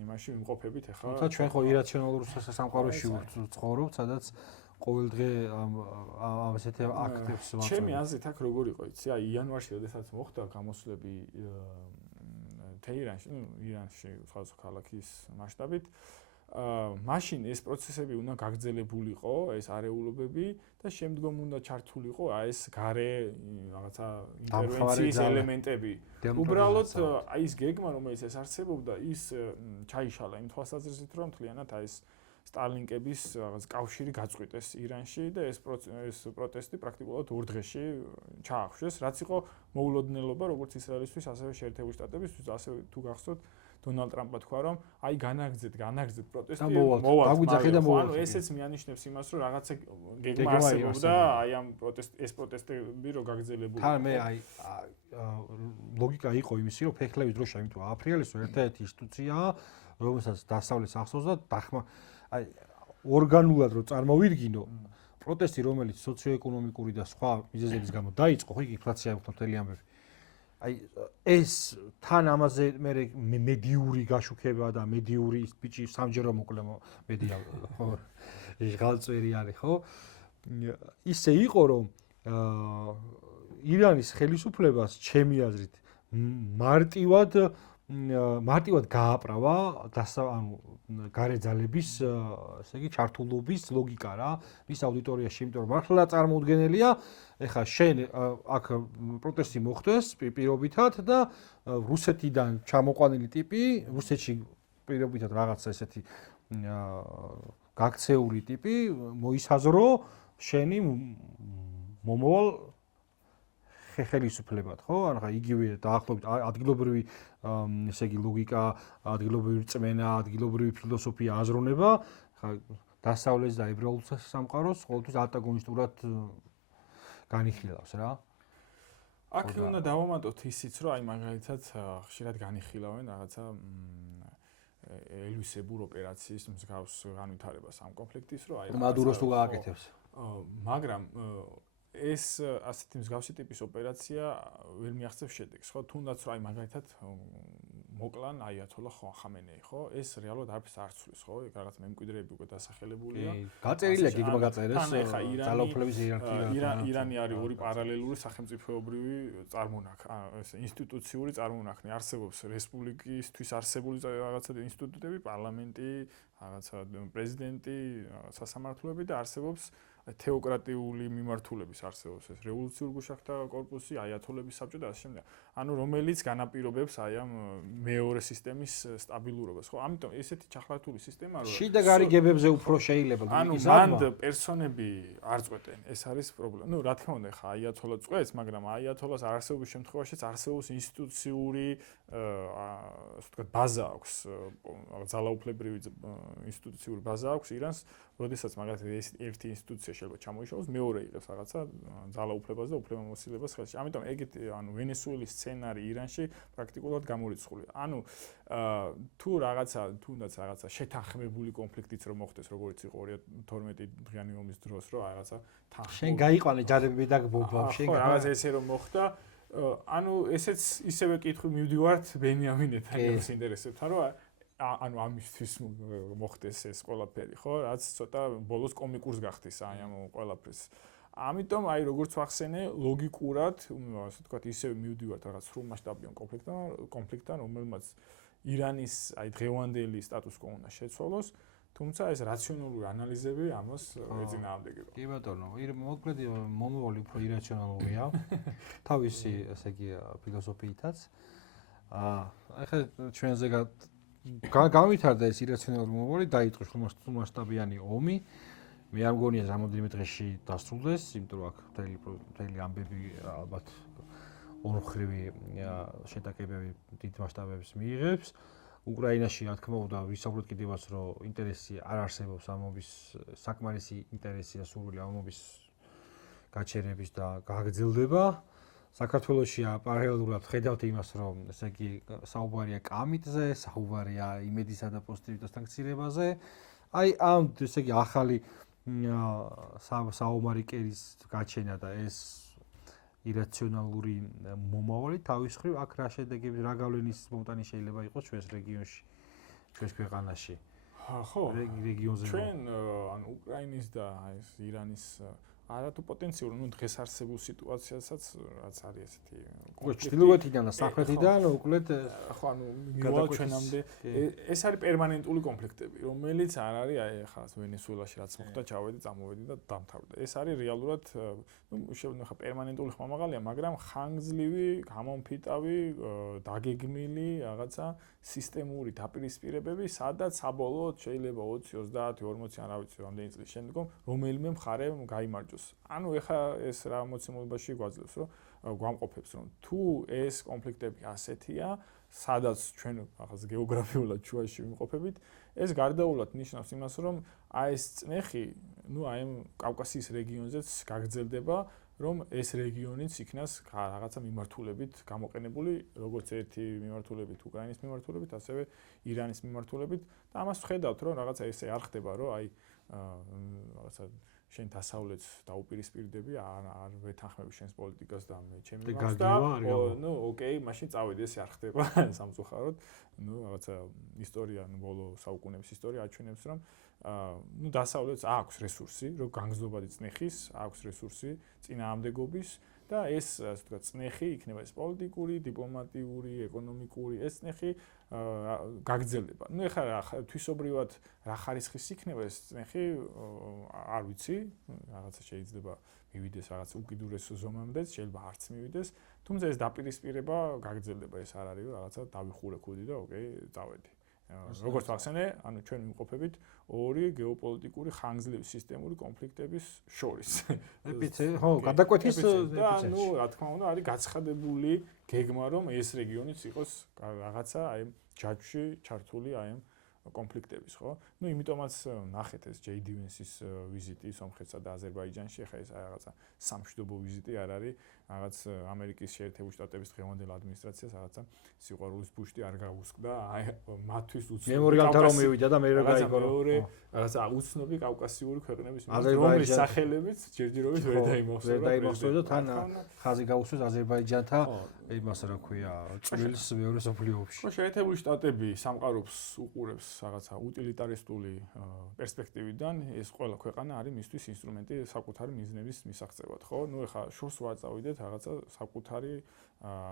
იმაში ვიმყოფებით ახლა. თუმცა ჩვენ ხო ირაციონალურ სამყაროში ვცხოვრობთ, სადაც ყოველდღე ამ ასეთი აქტებს ვაწევთ. ჩემი აზრით აქ როგორ იყო, იცი? აი იანვარში როდესაც მოხდა გამოსვლები თეირანში, ირანში სხვადასხვა ქალაქის მასშტაბით, მაშინ ეს პროცესები უნდა გაგრძელებულიყო, ეს არეულობები და შემდგომ უნდა ჩართულიყო აი ეს გარე რაღაცა ინტერვენციის ელემენტები. უბრალოდ აი ეს გეგმა, რომელიც ეს არსებობდა, ის ჩაიშალა იმ თვალსაზრისით, რომ მთლიანად აი ეს სტალინკების რაღაც კავშირი გაწყვიტეს ირანში და ეს პროტესტი პრაქტიკულად 2 დღეში ჩაახშვეს, რაც იყო მოულოდნელობა როგორც ისრაელისთვის, ასევე შეერთებული შტატებისთვის, ასევე თუ გახსოვთ დონალდ ტრამპმა თქვა, რომ აი განაგრძეთ პროტესტი მოვალთ და ანუ ესეც მიანიშნებს იმას, რომ რაღაცა გეგმა არსებობდა აი ამ პროტესტები რო გაგრძელებულიყო. თან მე აი ლოგიკა იყო იმისი, რომ ფეხლების დროშა იმიტომ აფრიალისო ერთ-ერთი ინსტიტუციაა, რომელსაც დასავლეთს ახსოვს და დახმა აი ორგანულად რო წარმოვიდგინო პროტესტი, რომელიც სოციოეკონომიკური და სხვა მიზეზების გამო დაიწყო, ხო იქ ინფლაცია იყო მთელი ამბები. აი ეს თან ამაზე მე მედიური გაშუქება და მედიური ბიჭი სამჯერო მოკლე მედია ხო ღალწვერი არის ხო ისე იყო რომ ირანის ხელისუფლებას ჩემი აზრით მარტივად გააправა ანუ გარე ძალების ესე იგი ჩართულობის ლოგიკა რა მის აუდიტორიაში იმიტომ რომ მართლა წარმოუდგენელია ეხლა შენ აქ პროტესტი მოხდეს პირობითად და რუსეთიდან ჩამოყვანილი ტიპი რუსეთში პირობითად რაღაცა ესეთი გაქცეული ტიპი მოისაზრო შენი მომავალ ხელისუფლებად ხო ანუ ხა იგივე დაახლოებით ადგილობრივი ესე იგი ლოგიკა ადგილობრივი რწმენა ადგილობრივი ფილოსოფია აზროვნება ხა დასავლეთს და ებრაულ სამყაროს ყოველთვის ანტაგონისტურად განიხილავს რა აქ უნდა დავამატოთ ისიც რომ აი მაგალითად ხშირად განიხილავენ რაღაცა ელვისებურ ოპერაციის მსგავს განვითარებას ამ კონფლიქტის რომ აი მადუროს თუ გააკეთებს მაგრამ ეს ასეთი მსგავსი ტიპის ოპერაცია ვერ მიაღწევს შედეგს, ხო? თუნდაც რომ აი მაგალითად მოკლან აიათოლა ხამენეი, ხო? ეს რეალურად არაფერს არ ცვლის, ხო? ეგ რაღაც მემკვიდრეები უკვე დასახელებულია. გაწერილია გიგმა გაწერეს ძალაუფლების იერარქია. ირანი არის ორი პარალელური სახელმწიფოებრივი წარმონაქმნი, ეს ინსტიტუციური წარმონაქმნი. არსებობს რესპუბლიკისთვის არსებული რაღაცა ინსტიტუტები, პარლამენტი, რაღაცა პრეზიდენტი, სასამართლოები და არსებობს თეოკრატიული მიმართულების არსებობს ეს რევოლუციურ გუშახთა კორპუსი, აიათოლების საბჭო და ასე შემდეგ. ანუ რომელიც განაპირობებს აი ამ მეორე სისტემის სტაბილურობას, ხო? ამიტომ ესეთი ჩახლართული სისტემა რო შიდა გარიგებებზე უფრო შეიძლება ანუ მანდ პერსონები არ წყვეტენ, ეს არის პრობლემა. ნუ რა თქმა უნდა, ხა აიათოლა წყვეტს, მაგრამ აიათოლას არსებობის შემთხვევაშიც არსებობს ინსტიტუციური ასე ვთქვათ ბაზა აქვს, ძალაუფლებრივი ინსტიტუციური ბაზა აქვს ირანს, როდესაც მაგალითად ეს ერთი ინსტიტუცია შეიძლება ჩამოიშალოს, მეორე იღებს რაღაცა ძალაუფლებას და უფლებამოსილებას ხელში. ამიტომ ეგეთი ანუ ვენესუელის სცენარი ირანში პრაქტიკულად გამორიცხულია. ანუ თუ რაღაცა თუნდაც რაღაცა შეთანხმებული კონფლიქტიც რომ მოხდეს, როგორც იყო 2012 დღიანი ომის დროს, რომ რაღაცა შენ გაიყვანე ჯარები და ბომბავში, რაღაცა ესე რომ მოხდა, ანუ ესეც ისევე კითხვა მივდივართ ბენიამინ ნეთანიაჰუს ინტერესებთან, რომ ანუ ამისთვის მოხდეს ეს ყველაფერი, ხო? რაც ცოტა ბოლოს კომიკურს გახდის აი ამ ყველაფერს. ამიტომ აი როგორც ვახსენე, ლოგიკურად, ასე ვთქვათ, ისევ მივდივართ რაღაც სრულმასშტაბიან კონფლიქტთან, რომელმაც ირანის აი დღევანდელი სტატუს კო უნდა შეცვალოს, თუმცა ეს რაციონალური ანალიზები ამას ეძინააღმდეგება. კი ბატონო, მოკლედ მომავალი უფრო ირაციონალურია. თავისი, ესე იგი, ფილოსოფიითაც. ახლა ჩვენზე გავითარდა ეს ირაციონალური მომავალი, დაიწყო სრულმასშტაბიანი ომი. მე არ მგონია რამოდენიმე დღეში დასრულდეს, იმიტომ რომ აქ მთელი ამბები ალბათ ორმხრივი შეტაკებები დიდ მასშტაბებს მიიღებს. უკრაინაში, რა თქმა უნდა, ვისაუბროთ კიდევაც, რომ ინტერესი არ არსებობს ამ ომის, საკმარისი ინტერესია სურვილი ამ ომის გაჩერების და გაგრძელდება. საქართველოშია პარალელურად ხედავთ იმას, რომ ესე იგი საუბარია კამიტზე, საუბარია იმედისა და პოზიტივის დაქცირებაზე. აი ამ ესე იგი ახალი საომარი კერის გაჩენა და ეს ირაციონალური მომავალი თავის მხრივ აქ რა შედეგები რა გავლენის მომტანი შეიძლება იყოს ჩვენს რეგიონში, ჩვენს ქვეყანაში. ხო, რეგიონზე. ჩვენ ანუ უკრაინის და ეს ირანის არათუ პოტენციურ, ნუ დღეს არსებულ სიტუაციასაც რაც არის ესეთი ჩრდილოეთიდან და სამხრეთიდან უკლედ ხო ანუ მივალ ჩვენამდე ეს არის პერმანენტული კონფლიქტები, რომელიც არ არის აი ახლა ვენესუელაში რაც მოხდა, ჩავედი, წამოვედი და დამთავრდა. ეს არის რეალურად ნუ შევნა ხა პერმანენტული ხმამაღალია, მაგრამ ხანგრძლივი, გამომფიტავი, დაგეგმილი რაღაცა სისტემური დაპირისპირებები, სადაც საბოლოოდ შეიძლება 20, 30, 40, არ ვიცი, რამდენი წლის შემდგომ რომელიმე მხარემ გაიმარჯვოს. ანუ ეხა ეს რა მოცემულობაში გვაძლევს, რომ გვამყოფებს, რომ თუ ეს კონფლიქტები ასეთია, სადაც ჩვენ ახაც გეოგრაფიულად შუაში ვიმყოფებით, ეს გარდაულად ნიშნავს იმას, რომ აი ეს წნეხი, ნუ აი ამ კავკასიის რეგიონზეც გაგრძელდება, რომ ეს რეგიონიც იქნას რაღაცა მიმართულებით გამოყენებული, როგორც ერთი მიმართულებით უკრაინის მიმართულებით, ასევე ირანის მიმართულებით და ამას ვხედავთ, რომ რაღაცა ესე არ ხდება, რომ აი რაღაცა შენ დასავლეთს დაუპირისპირდები, არ ვეთანხმები შენს პოლიტიკას და მე ჩემი მაქვს და ნუ ოკეი, მაშინ წავედი, ეს არ ხდება სამწუხაროდ. ნუ რაღაცა ისტორია, ბოლო საუკუნეების ისტორია აჩვენებს, რომ ნუ დასავლეთს აქვს რესურსი, რომ განგზნობადი წნეხის, აქვს რესურსი წინააღმდეგობის და ეს ასე ვთქვათ, წნეხი იქნება ეს პოლიტიკური, დიპლომატიური, ეკონომიკური, ეს წნეხი გაგრძელდება. ნუ ეხლა თვისობრივად რა ხარისხის იქნება ეს წნეხი, არ ვიცი, რაღაცა შეიძლება მივიდეს რაღაც უკიდურეს ზომამდეც, შეიძლება არც მივიდეს, თუმცა ეს დაპირისპირება გაგრძელდება, ეს არ არის რომ რაღაცა დავიხურე ქუდი და ოკეი, წავედი. როგორც ახსენე, ანუ ჩვენ ვიმყოფებით ორი გეოპოლიტიკური ხანგრძლივი სისტემური კონფლიქტების შორის. ხო, გადაკვეთის და ნუ რა თქმა უნდა, არის გაცხადებული გეგმა, რომ ეს რეგიონიც იყოს რაღაცა აი ჯაჭვში ჩართული აი ამ კონფლიქტების, ხო? ნუ იმიტომაც ნახეთ ეს JD Vance-ის ვიზიტი სომხეთსა და აზერბაიჯანში, ახლა ეს რაღაცა სამშვიდობო ვიზიტი არ არის, რაღაც ამერიკის შეერთებული შტატების დღევანდელ ადმინისტრაციას რაღაცა სიყვარულის ბუშტი არ გაუსკდა, აი მათთვის უცნობი მემორიალთან რომ მივიდა და მე რა გაიგო რაღაცა უცნობი კავკასიური ქვეყნების რომლის სახელებიც ჯერჯერობით ვერ დაიმახსოვრა და თან ხაზი გაუსვეს აზერბაიჯანთან იმას რა ქვია წვილს მეორე სოფლიო ომში. ხო, შეერთებული შტატები სამყარობს უყურებს რაღაცა უტილიტარისტული პერსპექტივიდან, ეს ყველა ქვეყანა არის მისთვის ინსტრუმენტი საკუთარი მიზნების მისაღწევად, ხო? ნუ ეხლა შორს ვაწავიდეთ რაღაცა საკუთარი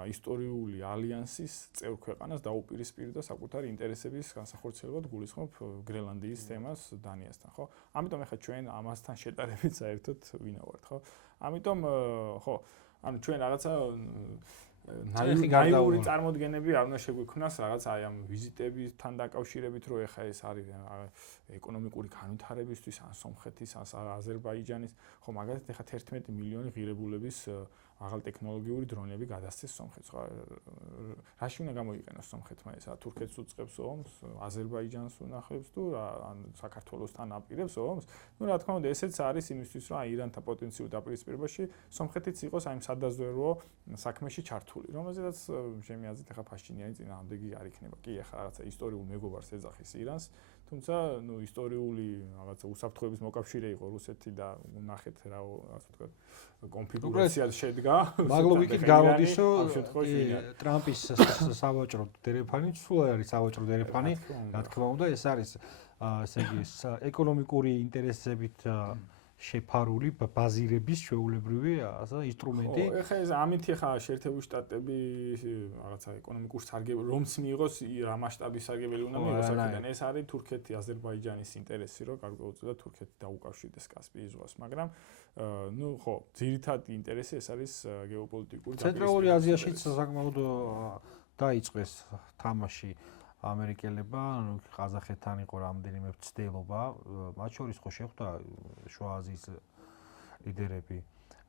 ისტორიული ალიანსის წევრ ქვეყანას დაუპირისპირდა საკუთარი ინტერესების განსახორციელებლად გულისხმობ გრენლანდიის თემას დანიასთან, ხო? ამიტომ ეხლა ჩვენ ამასთან შეტარებით საერთოდ ვინავართ, ხო? ამიტომ ხო, ანუ ჩვენ რაღაცა ნაიური წარმოდგენები არ უნდა შეგვიქმნას რაღაც აი ამ ვიზიტებთან დაკავშირებით, რომ ეხა ეს არის ეკონომიკური განვითარებისთვის ან სომხეთის ან აზერბაიჯანის, ხო, მაგალითად ეხა 11 მილიონი ღირებულების აღარ ტექნოლოგიური დრონები გადასცეს სომხეთს, ხო? რაში უნდა გამოიყენოს სომხეთმა ეს? თურქეთს უწყებს ომს, აზერბაიჯანს უნახებს თუ ან საქართველოსთან აპირებს ომს? ნუ რა თქმა უნდა, ესეც არის იმისთვის, რომ ირანთან პოტენციურ დაპირისპირებაში სომხეთიც იყოს აი სადაზვერვო საქმეში ჩართული, რომელზედაც ჩემი აზრით ახლა ფაშინიანი წინააღმდეგი არ იქნება. კი, ახლა რაღაცა ისტორიულ მეგობარს ეძახის ირანს, თუმცა ნუ ისტორიული რაღაცა უსაფრთხოების მოკავშირე იყო რუსეთი და ნახეთ რა ასე ვთქვათ კონფიგურაცია შედგა. მაგლოგიკით გამოდის, რომ ტრამპის სავაჭრო დერეფანი სულ არის სავაჭრო დერეფანი, რა თქმა უნდა, ეს არის ესე იგი ეკონომიკური ინტერესებით შეფარული ბაზირების ჩვეულებრივი ინსტრუმენტი. ხო, ეხლა ეს ამით ეხლა შეერთებული შტატები რაღაცა ეკონომიკურ სარგებლობას რომც მიიღოს რა მასშტაბის სარგებელი უნდა მიიღოს აქედან. ეს არის თურქეთი, აზერბაიჯანის ინტერესი, რომ გარკვეულწილად თურქეთი დაუკავშირდეს კასპიის ზღვას, მაგრამ ნუ ხო, ძირითადი ინტერესი ეს არის გეოპოლიტიკური. ცენტრალური აზიაშიც საკმაოდ დაიწყეს თამაში ამერიკელებმა, ანუ ყაზახეთთან იყო რამდენიმე მცდელობა, მათ შორის ხო შეხვდა შუა აზიის ლიდერები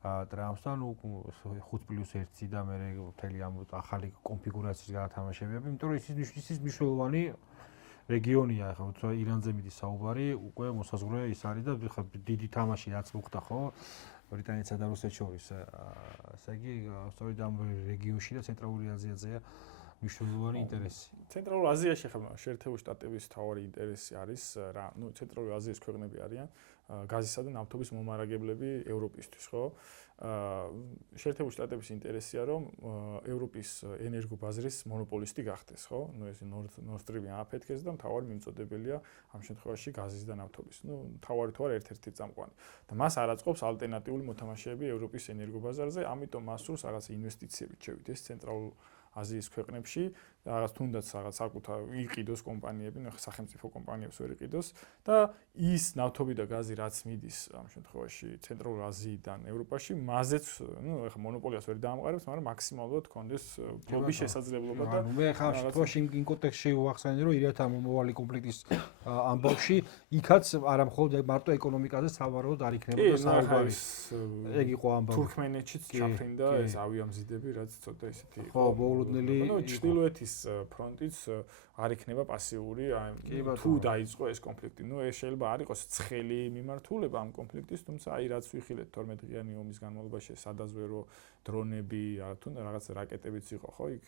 ტრამპსთან 5+1 და მე მთელი ამ ახალი კონფიგურაციის განათამაშებები, იმიტომ რომ ის მნიშვნელოვანი რეგიონია, ხო, თორე ირანზე მიდის საუბარი, უკვე მოსაზღვრე ის არის და დიდი თამაში რაც მოხდა, ხო, ბრიტანეთსა და რუსეთს შორის. ესე იგი, სწორედ ამ რეგიონში და ცენტრალური აზიაზეა მნიშვნელოვანი ინტერესი. ცენტრალურ აზიაში ხომ შეერთებული შტატების მთავარი ინტერესი არის რა, ნუ ცენტრალური აზიის ქვეყნები არიან გაზისა და ნავთობის მომარაგებლები ევროპისთვის, ხო? შეერთებული შტატების ინტერესია, რომ ევროპის ენერგობაზრის მონოპოლისტი გახდეს, ხო? ნუ ეს Nord Stream-ი აფეთქეს და მთავარი მიმწოდებელია ამ შემთხვევაში გაზის და ნავთობის. ნუ მთავარი თუ არა ერთ-ერთი წამყვანი. და მას არ აწყობს ალტერნატიული მოთამაშეები ევროპის ენერგობაზარზე, ამიტომ მას სურს რაღაც ინვესტიციებით შევიდეს ცენტრალურ აზიის ქვეყნებში და რაღაც თუნდაც რაღაც საკუთარ იყიდოს კომპანიები, ნახე სახელმწიფო კომპანიებს ვერ იყიდოს და ის ნავთობი და გაზი რაც მიდის ამ შემთხვევაში ცენტრალურ აზიიდან ევროპაში, მაზეც, ნუ ეხლა მონოპოლიას ვერ დაამყარებს, მაგრამ მაქსიმალურად კონდეს ფლობის შესაძლებლობა და მე ხარ შემთხვევაში იმ კონტექსტში ვახსენე, რომ ირანთან მომავალი კონფლიქტის ამბავში იქაც არა მხოლოდ მარტო ეკონომიკაზე სავარაუდოდ არ იქნებოდა საუბარი. ეგ იყო ამბავი. თურქმენეთშიც ჩაფრინდა ეს ავიამზიდები, რაც ცოტა ისეთი იყო. ხო, მოულოდნელი. ნუ ჩრდილოეთის ფრონტიც არ იქნება პასიური, თუ დაიწყო ეს კონფლიქტი. ნუ ეს შეიძლება არ იყოს ცხელი მიმართულება ამ კონფლიქტის, თუმცა აი რაც ვიხილეთ 12-დღიანი ომის განმავლობაში სადაზვერვო დრონები, თუ რაღაც რაკეტებიც იყო, ხო, იქ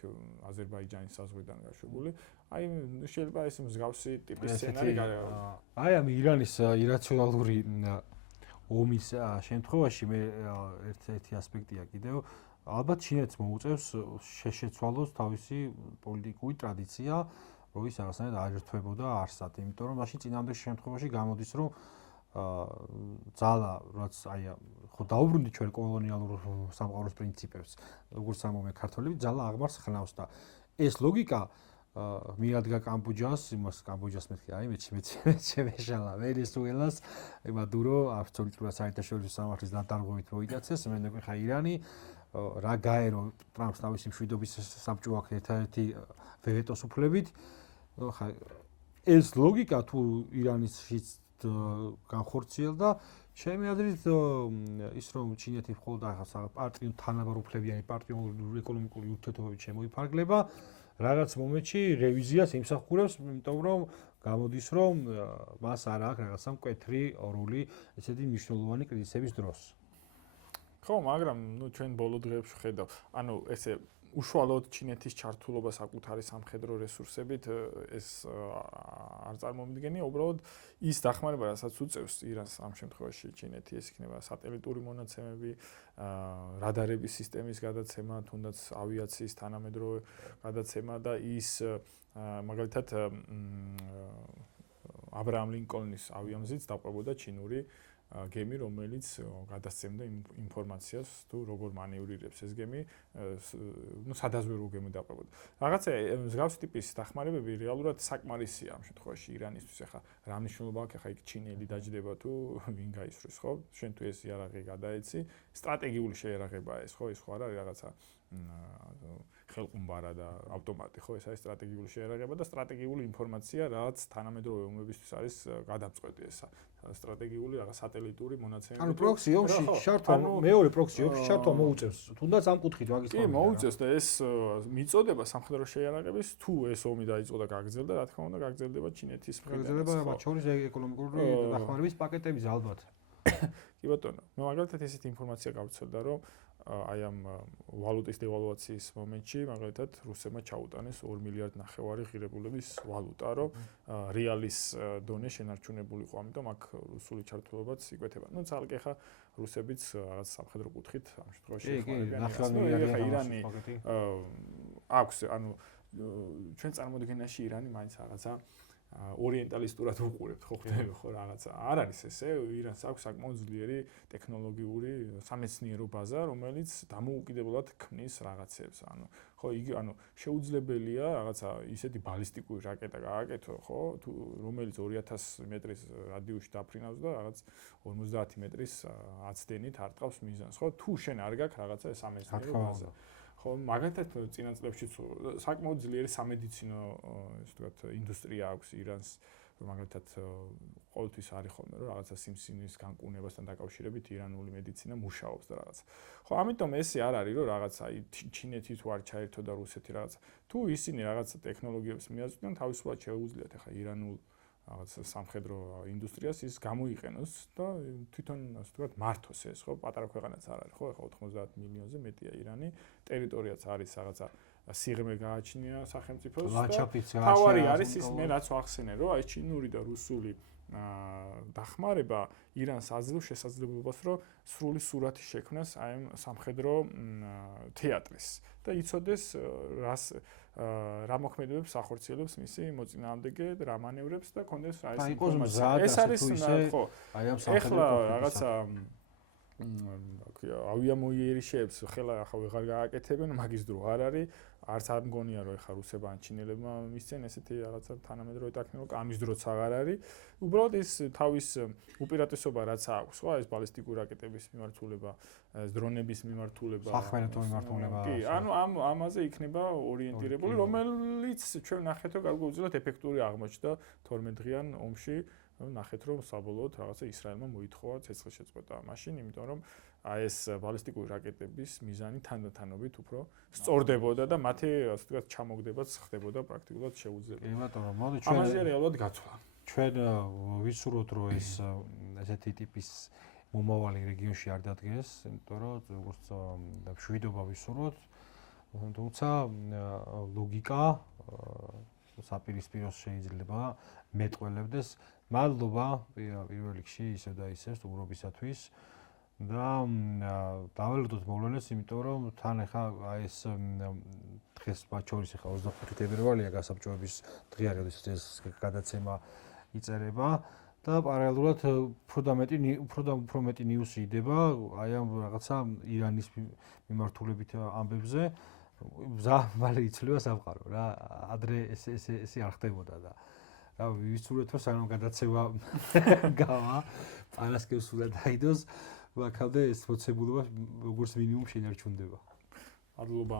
აზერბაიჯანის საზღვრიდან გაშვებული. აი შეიძლება ეს მსგავსი ტიპის სცენარი აი ამ ირანის ირაციონალური ომის შემთხვევაში მე ერთ-ერთი ასპექტია კიდევ ალბათ ჩინეთს მოუწევს შეცვალოს თავისი პოლიტიკური ტრადიცია, როდის რაღაცნაირად აერთვებოდა არსად, იმიტომ რომ მაშინ წინამდელ შემთხვევაში გამოდის რომ ძალა რაც აი ხო დაუბრუნდით ჩვენ კოლონიალურ სამყაროს პრინციპებს, როგორც ამომე ქართველები ძალა აღმარს ხნავს და ეს ლოგიკა მიადგა კამბოჯას, იმას კამბოჯას მეთქი, აი მეჩემეშალა, ვენესუელას, მადურო აბსოლუტურად საერთაშორისო სამართლის დადარღვევით მოიტაცეს, მე ხა ირანი რა გაერო ტრამპს თავისი მშვიდობის საბჭო აქვს ერთ-ერთი ვეტოს უფლებით. ხა ეს ლოგიკა თუ ირანისშიც განხორციელდა, ჩემი აზრით ის რომ ჩინეთი მხოლოდ ახლა პარტიულ თანაბარ-უფლებიანი პარტიული ეკონომიკური ურთიერთობებით შემოიფარგლება, რაღაც მომენტში რევიზიას იმსახურებს, იმიტომ რომ გამოდის რომ მას არ აქვს რაღაცა მკვეთრი როლი ესეთი მნიშვნელოვანი კრიზისების დროს. ხო, მაგრამ ჩვენ ბოლო დღეებში ხედავ, ესე უშუალოდ ჩინეთის ჩართულობა საკუთარი სამხედრო რესურსებით ეს არ წარმომიდგენია, უბრალოდ ის დახმარება, რასაც უწევს ირანს ამ შემთხვევაში ჩინეთი, ეს იქნება სატელიტური მონაცემები, რადარების სისტემის გადაცემა, თუნდაც ავიაციის თანამედროვე გადაცემა და ის მაგალითად აბრაამ ლინკოლნის ავიამზეც დაყვებოდა ჩინური გემი, რომელიც გადასცემდა ინფორმაციას თუ როგორ მანევრირებს ეს გემი, სადაზვერვო გემი დაყვებოდა. რაღაცა მსგავსი ტიპის დახმარებები რეალურად საკმარისია ამ შემთხვევაში ირანისთვის. ახლა რა მნიშვნელობა აქვს, ახლა იქ ჩინელი დაჯდება თუ ვინ გაისვრის, ხო? შენ თუ ეს იარაღი გადაეცი, სტრატეგიული შეიარაღებაა ეს, ხო? ის ხო არ არის რაღაცა ხელყუმბარა და ავტომატი, ხო? ეს არის სტრატეგიული შეიარაღება და სტრატეგიული ინფორმაცია, რაც თანამედროვე ომებისთვის არის გადამწყვეტი ეს სტრატეგიული რაღაც სატელიტური მონაცემები. ანუ პროქსი ომში შარტვა, მეორე პროქსი ომში შარტვა მოუწევს. თუნდაც ამ კუთხით ვაგის კი, მოუწევს და ეს მიწოდება სამხედრო შეიარაღების, თუ ეს ომი დაიწყო და გაგრძელდა, რა თქმა უნდა, გაგრძელდება ჩინეთის მხრიდან. გაგრძელდება მათ შორის ეკონომიკური დახმარების პაკეტების ალბათ. კი ბატონო, მე მაგალითად ესეთი ინფორმაცია გავცელდა, რომ აი ამ ვალუტის დევალვაციის მომენტში მაგალითად რუსებმა ჩაუტანეს 2 მილიარდ ნახევარი ღირებულების ვალუტა, რომ რეალის დონე შენარჩუნებული იყო, ამიტომ აქ რუსული ჩართულობაც იკვეთება. ნუ ცალკე ხა რუსებიც რაღაც სამხედრო კუთხით ამ შემთხვევაში ეხმარებიან ირანი აქვს, ჩვენ წარმოდგენაში ირანი მაინც რაღაცა ორიენტალისტურად უყურებთ, ხო ხდება ხო რაღაცა. არ არის ესე, ირანს აქვს საკმაოდ ძლიერი ტექნოლოგიური სამეცნიერო ბაზა, რომელიც დამოუკიდებლად ქმნის რაღაცებს. ხო, იგი შეუძლებელია რაღაცა ისეთი ბალისტიკური რაკეტა გააკეთო, ხო, რომელიც 2000 მეტრის რადიუსში დაფრინავს და რაღაც 50 მეტრის აცდენით არტყავს მიზანს, ხო? თუ შენ არ გაქვს რაღაცა სამეცნიერო ბაზა. ხო, მაგათაც წინა წლებში საკმაოდ ძლიერი სამედიცინო, ესე ვთქვათ, ინდუსტრია აქვს ირანს, მაგათაც ყოველთვის არის ხოლმე, რომ რაღაცა სიმსივნის განკურნებასთან დაკავშირებით ირანული მედიცინა მუშაობს და რაღაცა. ხო, ამიტომ ესე არ არის, რომ რაღაცა ჩინეთი თუ არ ჩაერთო და რუსეთი რაღაცა. თუ ისინი რაღაცა ტექნოლოგიებს მიაწვდიან, თავისუფლად შეუძლიათ ახლა ირანულ რაღაც სამხედრო ინდუსტრიას ის გამოიყენოს და თვითონ ასე ვთქვათ მართოს ეს, ხო, პატარა ქვეყანაც არ არის, ხო, ახლა 90 მილიონზე მეტია ირანი, ტერიტორიაც არის რაღაცა სიღრმე გააჩნია სახელმწიფოს და თავარი არის ის მე რაც ვახსენე, რომ აი ჩინური და რუსული დახმარება ირანს აძლევს შესაძლებლობას, რომ სრული სურათი შექმნას აი ამ სამხედრო თეატრის და იცოდეს რა მოქმედებებს ახორციელებს მისი მოწინააღმდეგე რა მანევრებს და კონდეს რა ის ინფორმაცია. ეს არის ხო. ეხლა რაღაცა ავიამოიერიშეებს ხელა ახლა ვეღარ გააკეთებენ, მაგის დრო არ არის. არც არ მგონია რომ ეხლა რუსებმა ან ჩინელებმა მისცენ ესეთი რაღაცა თანამედროვე ტექნოლოგია, ამის დროც აღარ არის. უბრალოდ ის თავის უპირატესობა რაც აქვს, ხო, ეს ბალისტიკური რაკეტების მიმართულება, დრონების მიმართულება, სახმელეთო მიმართულება. კი, ამაზე იქნება ორიენტირებული, რომელიც ჩვენ ნახეთ რომ გარკვეულწილად ეფექტური აღმოჩნდა 12 დღიან ომში. ნახეთ რომ საბოლოოდ რაღაცა ისრაელმა მოითხოვა ცეცხლშეწყვეტა მაშინ, იმიტომ რომ აი ეს ბალისტიკური რაკეტების მიზანი თანდათანობით უფრო სწორდებოდა და მათი ასე ვთქვათ ჩამოგდებაც ხდებოდა პრაქტიკულად შეუძლებელი. კი ბატონო, მოდი ჩვენ ამაზე რეალურად გაცვლა. ჩვენ ვისურვოთ რომ ეს ესეთი ტიპის მომავალი რეგიონში არ დადგეს, იმიტომ რომ როგორც მშვიდობა ვისურვოთ, თუმცა ლოგიკა საპირისპიროს შეიძლება მეტყველებდეს. მადლობა პირველ რიგში ისევ და ისევ სტუმრობისათვის და დაველოდოთ მოვლენას, იმიტომ რომ თან ახლა აი ეს დღეს მათ შორის ახლა 25 თებერვალია გასაბჭოების დღეა, როდესაც ეს გადაცემა იწერება და პარალელურად უფრო მეტი ნიუსი იდება აი ამ რაღაცა ირანის მიმართულებით ამბებზე. მალე იცვლება სამყარო რა, ადრე ესე არ ხდებოდა და რა ვიცურეთ რომ სანამ გადაცემა გავა, პარასკევს უნდა დაიდოს, ვაქამდე ეს მოცემულობა როგორც მინიმუმ შენარჩუნდება. მადლობა.